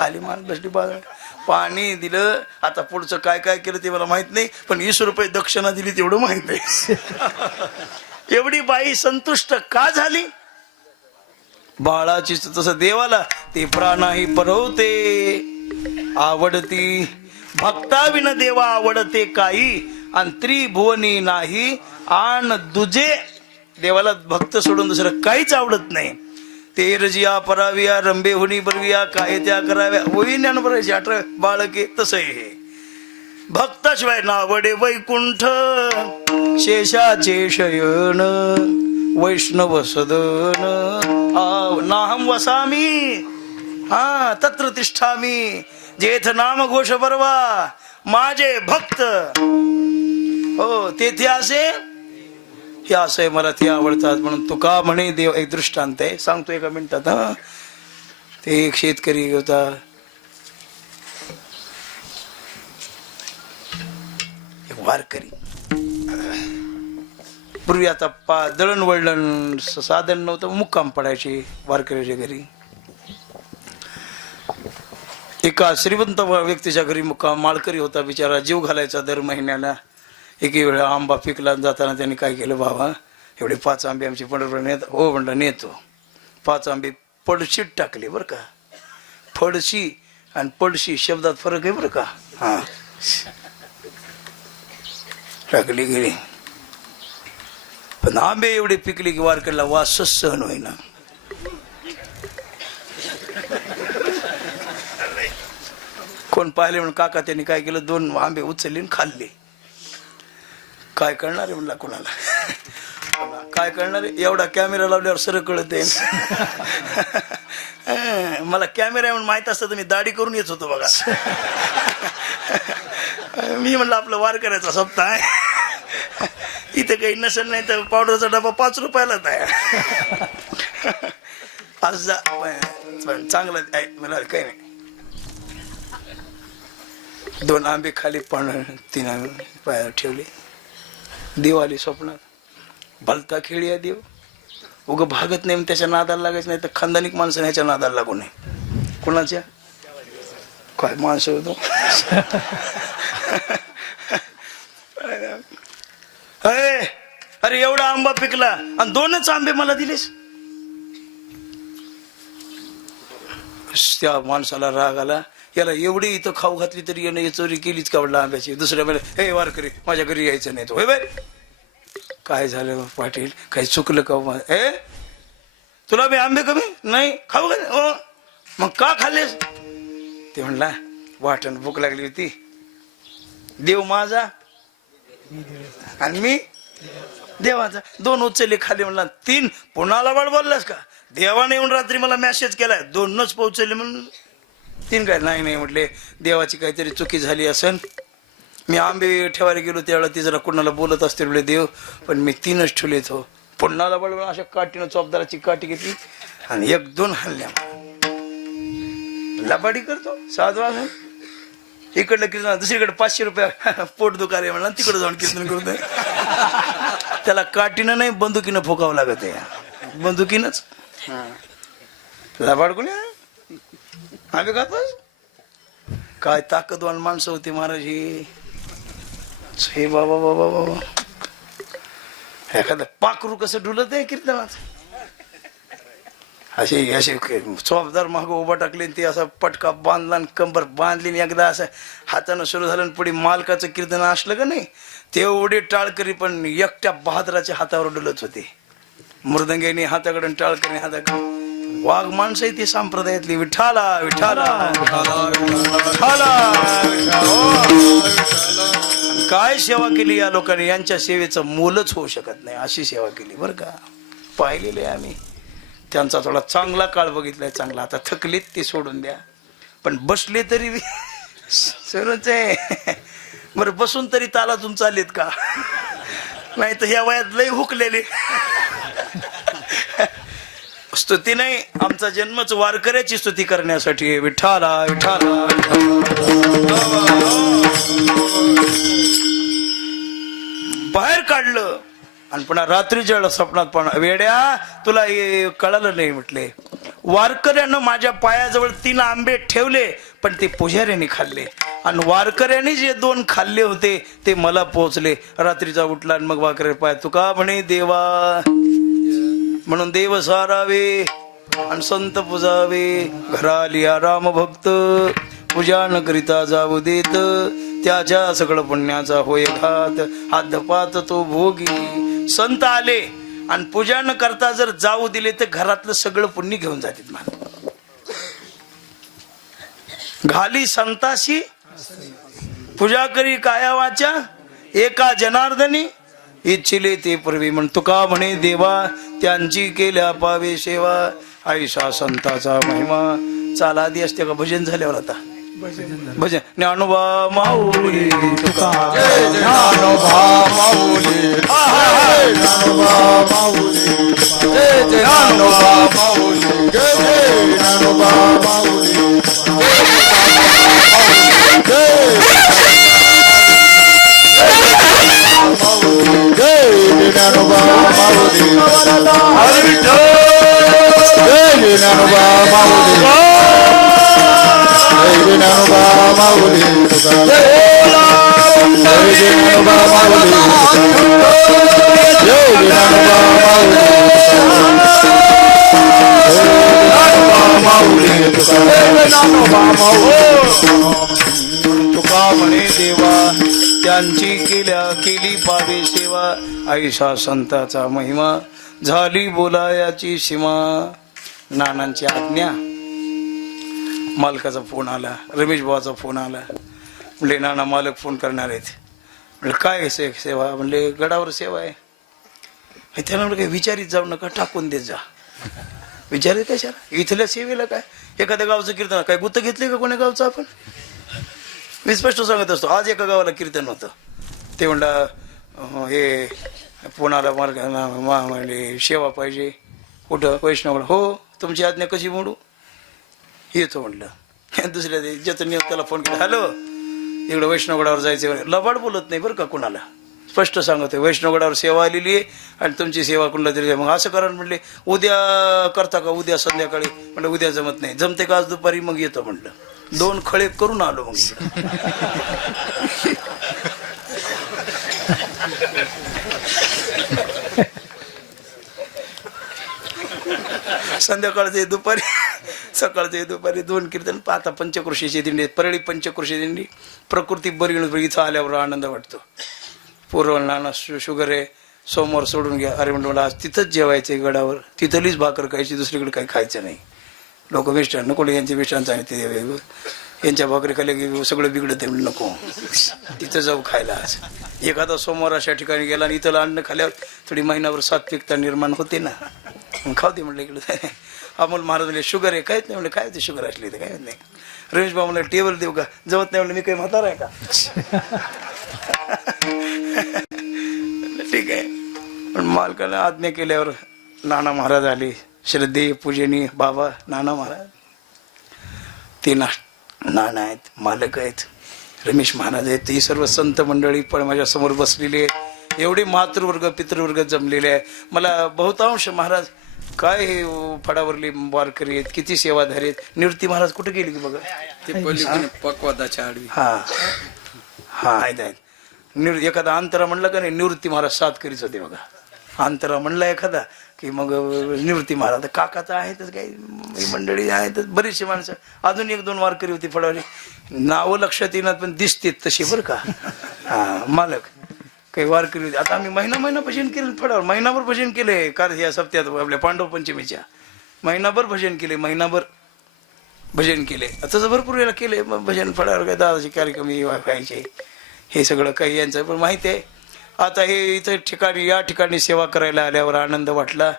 आली महाराज बसली बाजूला. पाणी दिलं. आता पुढचं काय काय केलं ते मला माहित नाही, पण 20 रुपये दक्षिणा दिली तेवढं माहित नाही. एवढी बाई संतुष्ट का झाली. बाळाची तसं देवाला ते प्राणाही परवते आवडती. भक्ताविन देवा आवडते काही आणि त्रिभुवनी नाही आण दुजे. देवाला भक्त सोडून दुसरं काहीच आवडत नाही. ते रजिया पराविया रंबे हुनी बरविया काय त्या कराव्या होई ज्ञान बरायची 18 बाळके. तसं हे भक्ताशिवाय नावडे वैकुंठ शेषाचे शयन वैष्णव सदन नाहम वसामी हा तत्र तिष्ठामी. जेथ नाम घोष बरवा माझे भक्त हो तेथे असे. हे असं आहे, मला ते आवडतात म्हणून तुका म्हणे देव. एक दृष्टांत आहे, सांगतो एका मिनिटात. हा, ते एक शेतकरी होता. एक वारकरी. पूर्वी आता दळणवळण साधन नव्हतं, मुक्काम पडायचे वारकऱ्याच्या घरी. एका श्रीमंत व्यक्तीच्या घरी मुक्काम. माळकरी होता बिचारा, जीव घालायचा दर महिन्याला. एके वेळा आंबा पिकला जाताना त्यांनी काय केलं, बाबा एवढे 5 आंबे आमचे पंढरपूर नेत. हो म्हणलं नेतो. 5 आंबे पडशीत टाकले बरं का. फडशी आणि पडशी शब्दात फरक आहे बरं का. हा टाकली गेली. पण आंबे एवढे पिकले की वारकरीला वासच सहन होईना. कोण पाहिले म्हणून काका त्यांनी काय केलं, 2 आंबे उचलले खाल्ले. काय करणार आहे म्हणला कोणाला. काय करणार आहे, एवढा कॅमेरा लावल्यावर सरळ कळत आहे. मला कॅमेरा म्हणून माहित असतं तर मी दाढी करून येत होतो बघा. मी म्हणलं आपलं वारकऱ्याचा सप्ताह आहे, इथं काही नसेल नाही तर पावडरचा डबा 5 रुपयालाच आहे. आज चांगलं आहे मला काही नाही. 2 आंबे खाली पण 3 आंबे पायावर ठेवले. देव आली स्वप्नात. भलता खेळी आहे देव. उगं भागत नाही त्याच्या नादाला लागायचं नाही तर खानदानिक माणसं ह्याच्या नादाला लागू नये. कोणाच्या काय माणसं होतो. अरे एवढा आंबा पिकला आणि 2च आंबे मला दिलेस. त्या माणसाला राग आला. याला एवढी इथं खाऊ घातली तरी यानं चोरी केलीच का वडला आंब्याची. दुसऱ्या वेळेला हे वारकरी माझ्या घरी यायचं नाही. तो होय बाय काय झालं पाटील, काही चुकलं का. तुला बी आंबे कमी नाही खाऊ का नाही? हो मग का खाल्लेस ते म्हणला वाटण भूक लागली होती देव माझा आणि मी देवाचा 2 उचलले खाली म्हणला 3 पुन्हाला वाढ बोललास का देवाने येऊन रात्री मला मेसेज केलाय 2च पोहोचले म्हणून 3 काय नाही म्हटले देवाची काहीतरी चुकी झाली असेल मी आंबे ठेवायला गेलो त्यावेळेला ती जरा कुणाला बोलत असते बोले देव पण मी 3च ठेवले तो पुन्हाला वाढ अशा काठीनं चोपदाराची काठी घेतली आणि 1-2 हल्ल्या लबाडी करतो 7 वाजून इकडलं कीर्तन दुसरीकडे 500 रुपये पोट दुकारे म्हणला तिकडे जाऊन कीर्तन करतोय त्याला काठीनं नाही बंदुकीनं फुकावं लागत आहे बंदुकीनच लबाड कोणी आम्ही खातोस काय ताकदवान माणसं होती महाराज हे बाबा बाबा बाबा एखादं पाखरू कसं डुलत आहे कीर्तनात असे चोपदार मागं उभा टाकले ते असा पटका बांधला आणि कंबर बांधली एकदा असं हातानं सुरू झालं आणि पुढे मालकाचं कीर्तन असलं का नाही तेवढे टाळकरी पण एकट्या बहादराच्या हातावर डुलत होते मृदंगाने हाताकडे टाळकरी हाताकडे वाघ माणसं आहे ती संप्रदायातली विठाला विठाला काय सेवा केली या लोकांनी यांच्या सेवेचं मोलच होऊ शकत नाही अशी सेवा केली बरं का पाहिलेलं आहे आम्ही त्यांचा थोडा चांगला काळ बघितलाय चांगला आता थकलीत ते सोडून द्या पण बसले तरी सर्वच आहे बरं बसून तरी तालातून चालेत का नाही तर ह्या वयात लय हुकलेले स्तुती नाही आमचा जन्मच वारकऱ्याची स्तुती करण्यासाठी विठाला विठाला बाहेर काढलं आणि पुन्हा रात्रीच्या वेळेला स्वप्नात पण वेड्या तुला हे कळालं नाही म्हटले वारकऱ्यानं माझ्या पायाजवळ 3 आंबे ठेवले पण ते पुजाऱ्याने खाल्ले आणि वारकऱ्याने जे 2 खाल्ले होते ते मला पोहोचले रात्रीचा उठला आणि मग वारकरी पाय तुका म्हणे देवा म्हणून देव सारावे आणि संत पुजावे घराली राम भक्त पूजा न करिता जाऊ देत त्याच्या सगळं पुण्याचा होय घात हातपात तो भोगी संत आले आणि पूजा न करता जर जाऊ दिले तर घरातलं सगळं पुण्य घेऊन जातात मला घाली संताशी पूजा करी काया वाचा एका जनार्दनी इच्छिले ते पूर्वी म्हण तुका म्हणे देवा त्यांची केल्या पावे सेवा आयुषा संताचा महिमा चाला आधी असते का भजन झाल्यावर आता भजन ज्ञानोबा माऊली तुका ज्ञानोबा माऊली ज्ञानोबा माऊली ज्ञानोबा माऊली ज्ञानोबा माऊली ज्ञानोबा माऊली हरी विठ्ठल ज्ञानोबा माऊली ज्ञानोबा माऊली ज्ञानोबा माऊली तुका म्हणे देवा त्यांची केली पावे सेवा आयुषा संताचा महिमा झाली बोलायाची सीमा नानांची आज्ञा मालकाचा फोन आला रमेश भावाचा फोन आला म्हणले नाना मालक फोन करणार आहेत म्हणलं काय सेवा म्हणले गडावर सेवा आहे त्याला म्हणलं काय विचारित जाऊ नका टाकून देत जा विचारित कशाला इथल्या सेवेला काय एखाद्या गावचं कीर्तन काय गुत्त घेतले का कोणी गावचं आपण मी स्पष्ट सांगत असतो आज एका गावाला कीर्तन होतं ते म्हणला हे पुण्याला म्हणले सेवा पाहिजे कुठं वैष्णवला हो तुमची आज्ञा कशी मोडू येतो म्हटलं दुसऱ्या ज्याचं त्याला फोन केला हॅलो इकडं वैष्णवगडावर जायचं लबाड बोलत नाही बरं का कुणाला स्पष्ट सांगतोय वैष्णवगडावर सेवा आलेली आहे आणि तुमची सेवा कुणाला तरी मग असं करा म्हणले उद्या करता का उद्या संध्याकाळी म्हणलं उद्या जमत नाही जमते का आज दुपारी मग येतो म्हटलं 2 खळे करून आलो मग संध्याकाळचे दुपारी सकाळचे दुपारी 2 कीर्तन पाहता पंचकृषीची दिंडी परळी पंचकृषी दिंडी प्रकृती बरी इथं आल्यावर आनंद वाटतो पूर्व नाना शुगर आहे सोमवार सोडून घ्या. अरे म्हणलं मला आज तिथंच जेवायचंय गडावर, तिथलीच भाकर खायची, दुसरीकडे काही खायचं नाही. लोक मिष्टान नको यांचे मिष्टान सांगितले यांच्या भाकरी खाली की सगळं बिघडत आहे, नको तिथं जाऊ खायला. आज एखादा सोमवार अशा ठिकाणी गेला आणि इथं अन्न खाल्यावर थोडी महिनाभर सात्विकता निर्माण होते ना, मग खाऊ दे म्हणलं. इकडं अमोल महाराज म्हणले शुगर आहे, काहीच नाही म्हणलं. काय ते शुगर असली तर काय नाही. रमेश भाऊ म्हणलं टेबल देऊ का, जमत नाही म्हणलं. मी काही म्हातारा आहे का? ठीक आहे. पण मालकाने आज्ञा केल्यावर नाना महाराज आले, श्रद्धेय पूजनीय बाबा नाना महाराज. ते नाना आहेत, मालक आहेत, रमेश महाराज आहेत, ही सर्व संत मंडळी पण माझ्या समोर बसलेली आहेत. एवढे मातृवर्ग पितृवर्ग जमलेले आहे. मला बहुतांश महाराज काय हे फडावरली वारकरी आहेत, किती सेवाधारी आहेत. निवृत्ती महाराज कुठे गेली की बघा, ते पक्वादाच्या आडवी. हा हा आहेत आहेत. एखादा अंतरा म्हणलं का नाही, निवृत्ती महाराज साथ करीच होते बघा. अंतरा म्हणला एखादा की मग निवृत्ती महाराज. काका तर आहेतच, काही मंडळी आहेतच, बरीचशी माणसं. अजून एक दोन वारकरी होती फडावरी, नावं लक्षात येणार पण दिसतेत तशी बरं का. हा मालक काही वारकरी होती. आता आम्ही महिना भजन केलं फडावर, महिनाभर भजन केले. कारण या सप्त्यात आपल्या पांडव पंचमीच्या महिनाभर भजन केले, महिनाभर भजन केले. तसं भरपूर वेळेला केले भजन फडावर. काय दादाचे कार्यक्रम व्हायचे, हे सगळं काही यांचं पण माहिती आहे. आता हे इथं ठिकाणी या ठिकाणी सेवा करायला आल्यावर आनंद वाटला.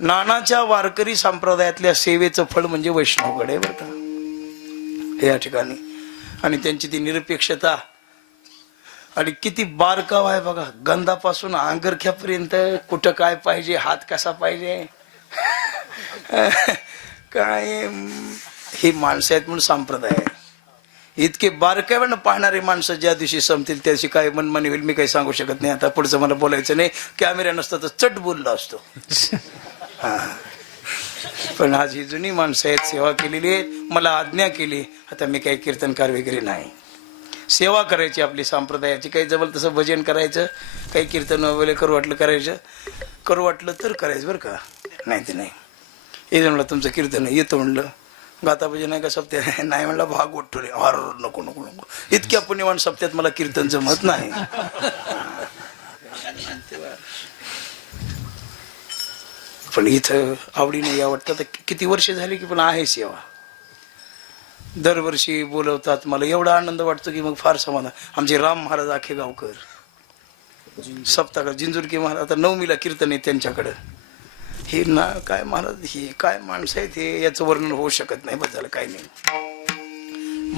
नानाच्या वारकरी संप्रदायातल्या सेवेचं फळ म्हणजे वैष्णवगड आहे बरं का या ठिकाणी. आणि त्यांची ती निरपेक्षता आणि किती बारकाव आहे बघा, गंधापासून अंगरख्यापर्यंत कुठं काय पाहिजे, हात कसा पाहिजे, काय ही माणसं आहेत म्हणून संप्रदाय आहे. इतके बारकाईनं पाहणारे माणसं ज्या दिवशी संपतील त्या दिवशी काय मनमानी होईल मी काही सांगू शकत नाही. आता पुढचं मला बोलायचं नाही, कॅमेरा नसतं तर चट बोललो असतो. हा पण आज ही जुनी माणसं आहेत, सेवा केलेली आहे, मला आज्ञा केली. आता मी काही कीर्तनकार वगैरे नाही, सेवा करायची आपली संप्रदायाची. काही जवळ तसं भजन करायचं, काही कीर्तन वगैरे करू वाटलं करायचं, करू वाटलं तर करायचं बरं का, नाही ते नाही. हे म्हणलं तुमचं कीर्तन येतं म्हणलं, गाता भजन आहे का सप्त्यात, नाही म्हणलं भाग उठवले. हर नको नको नको, इतक्या पुण्यवान सप्त्यात मला कीर्तन जमत नाही. पण इथं आवडीने आवडतं. तर किती वर्ष झाली की पण आहे सेवा, दरवर्षी बोलवतात. मला एवढा आनंद वाटतो की मग फार समाधान. आमचे राम महाराज आखे गावकर सप्ताह जिंजुरकी महाराज, आता नवमीला कीर्तन आहे त्यांच्याकडं. हे ना काय महाराज, हे काय माणसं आहेत, हे याचं वर्णन होऊ शकत नाही. बस झालं काही नाही.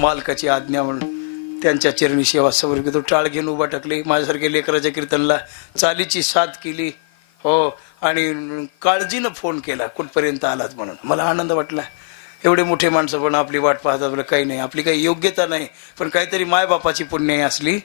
मालकाची आज्ञा म्हणून त्यांच्या चरणी सेवा सवर तो टाळ घेऊन उभा टाकले. माझ्यासारख्या लेकराच्या कीर्तनला चालीची साथ केली हो, आणि काळजीनं फोन केला कुठपर्यंत आलात म्हणून. मला आनंद वाटला. एवढे मोठे माणसं पण आपली वाट पाहतात. आपलं काही नाही, आपली काही योग्यता नाही, पण काहीतरी मायबापाची पुण्याई असली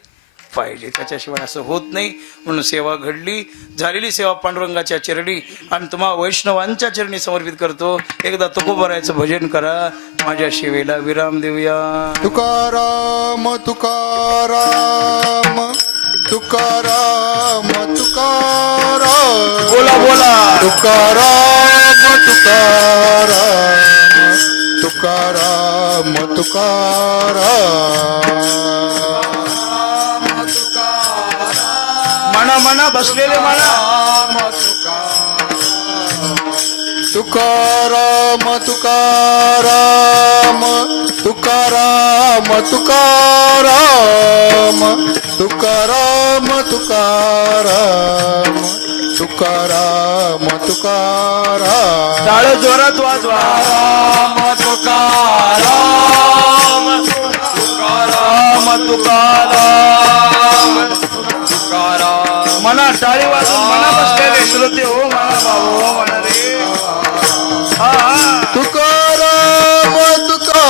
पाहिजे, त्याच्याशिवाय असं होत नाही. म्हणून सेवा घडली. झालेली सेवा पांडुरंगाच्या चरणी आणि तुम्हा वैष्णवांच्या चरणी समर्पित करतो. एकदा तुकोबारायचं भजन करा, माझ्या सेवेला विराम देऊया. तुकाराम तुकाराम तुकाराम तुकाराम, बोला बोला तुकाराम तुकाराम तुकाराम तुकाराम. म्हणा म्हणा, बसलेले म्हणा. तुकाराम तुकाराम तुकाराम तुकाराम तुकाराम तुकाराम तुकाराम तुकाराम. टाळ जोरात वाजवा. तुकाराम तुकाराम तुकाराम तुकाराम. म्हणा, टाळी वाजून म्हणा, बसलेले श्रोते हो म्हणा, भाऊ हो म्हणा रे. हा हा. तुकाराम तुकाराम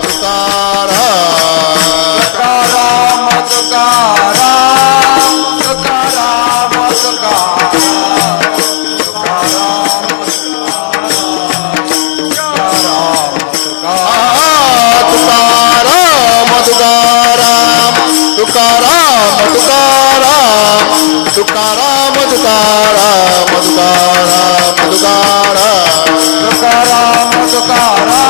तुकाराम तुकाराम तुकाराम तुकाराम तुकाराम तुकाराम तुकाराम तुकाराम तुकाराम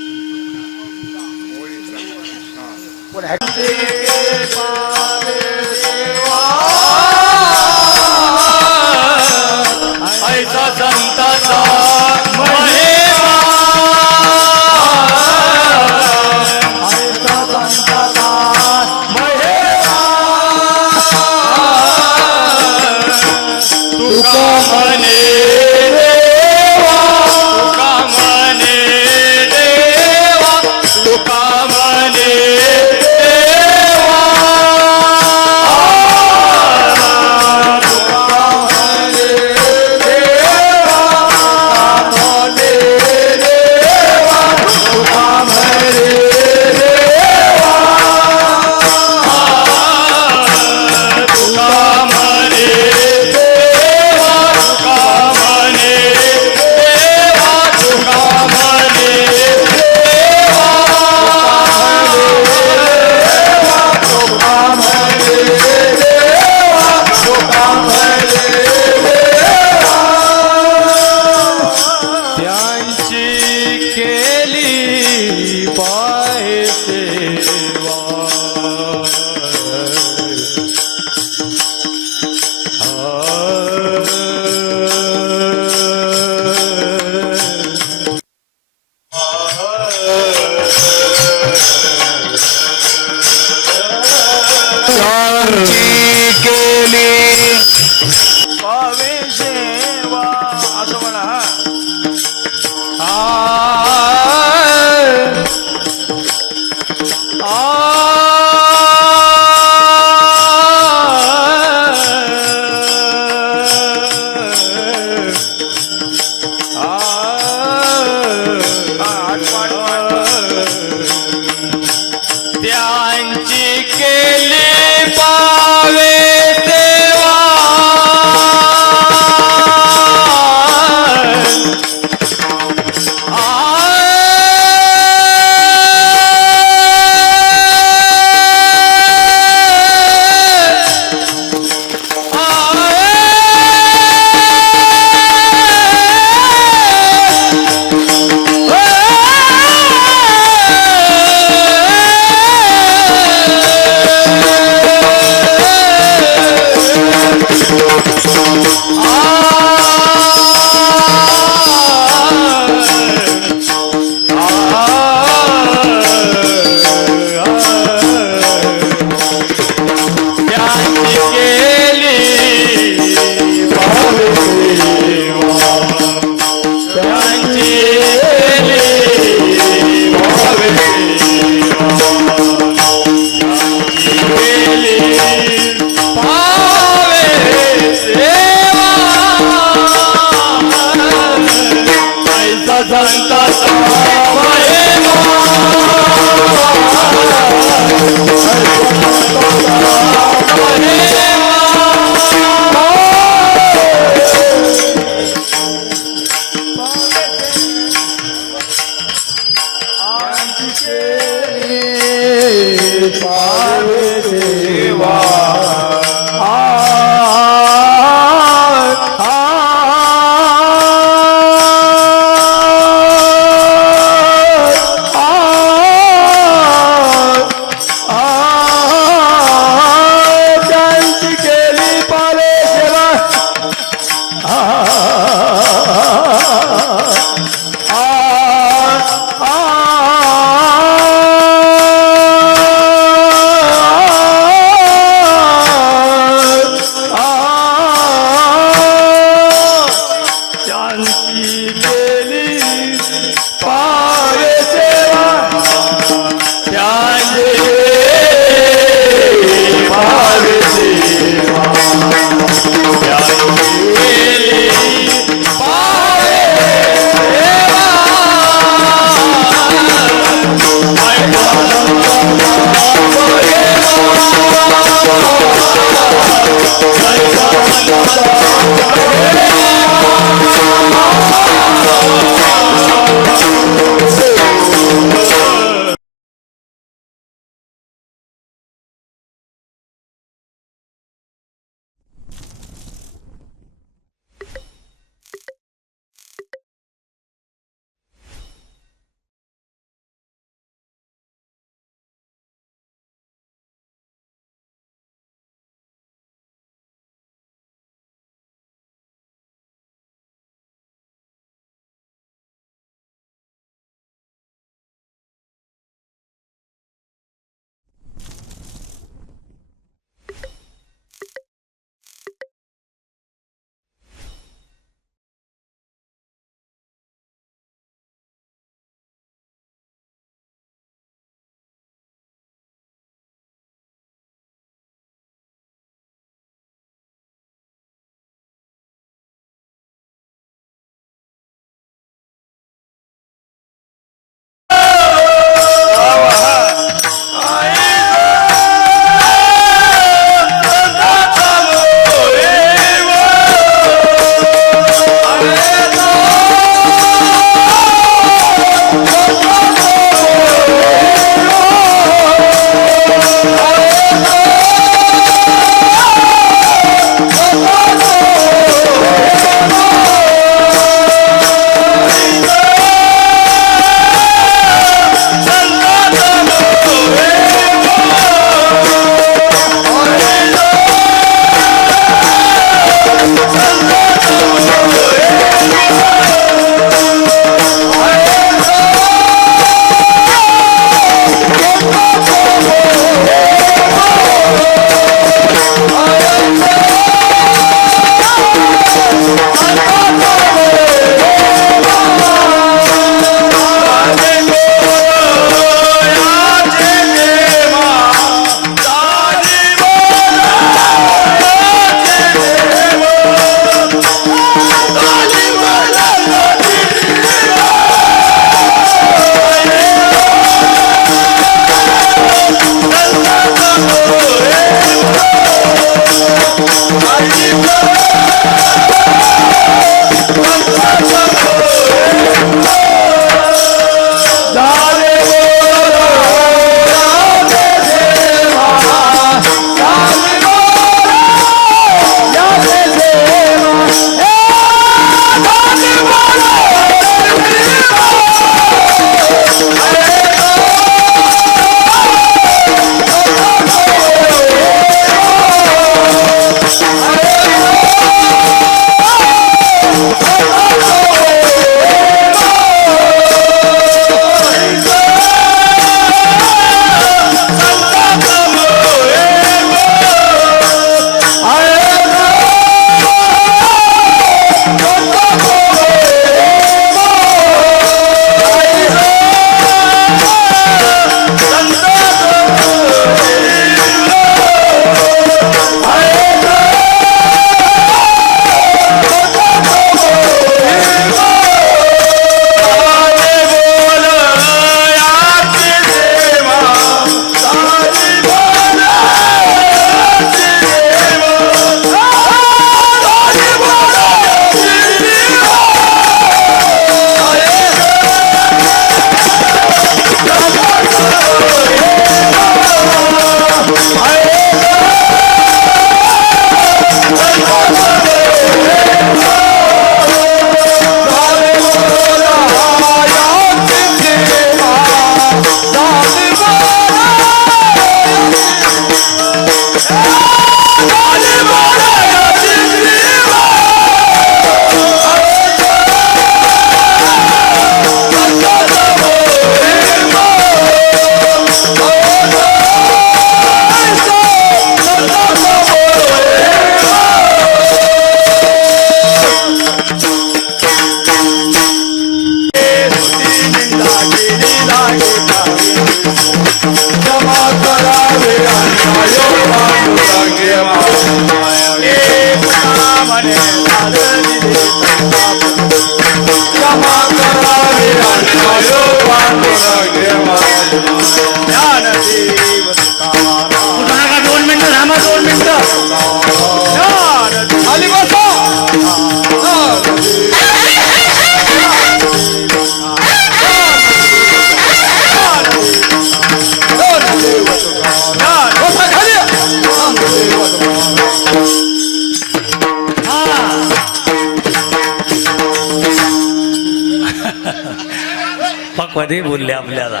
पदे बोलले आपल्याला.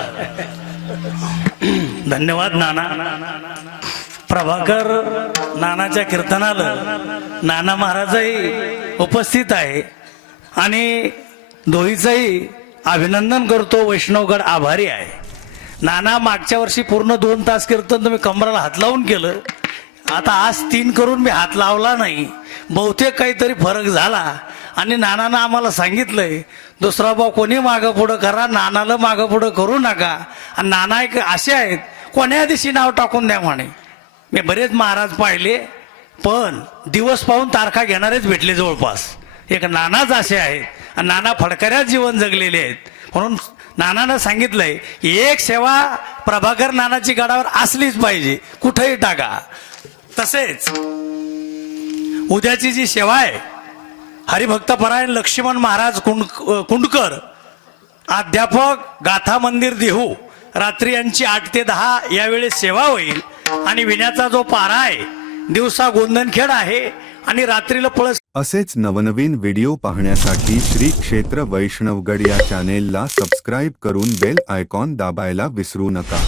धन्यवाद नाना. प्रभाकर नानाच्या कीर्तनाला नाना महाराजही उपस्थित आहे आणि दोहीचंही अभिनंदन करतो. वैष्णवगड आभारी आहे. नाना मागच्या वर्षी पूर्ण 2 तास कीर्तन तुम्ही कमराला हात लावून केलं. आता आज 3 करून मी हात लावला नाही. बहुतेक काहीतरी फरक झाला आणि नानानं आम्हाला सांगितलंय दुसरा भाऊ कोणी मागं पुढं करा, नानाला मागं पुढं करू नका. आणि नाना एक असे आहेत कोण्या दिवशी नाव टाकून द्या म्हणे. मी बरेच महाराज पाहिले पण दिवस पाहून तारखा घेणारेच भेटले जवळपास. एक नानाच असे आहेत आणि नाना फडकऱ्यात जीवन जगलेले आहेत. म्हणून नानानं सांगितलंय एक सेवा प्रभाकर नानाची गडावर असलीच पाहिजे, कुठेही टाका. तसेच उद्याची जी सेवा आहे हरिभक्तपरायण लक्ष्मण महाराज कुंडकर अध्यापक गाथा मंदिर देहू रात्री यांची 8 ते 10 यावेळेस सेवा होईल. आणि विण्याचा जो पारा आहे दिवसा गोंधनखेड आहे आणि रात्रीला पळस. असेच नवनवीन व्हिडिओ पाहण्यासाठी श्री क्षेत्र वैष्णवगड या चॅनेलला सबस्क्राईब करून बेल आयकॉन दाबायला विसरू नका.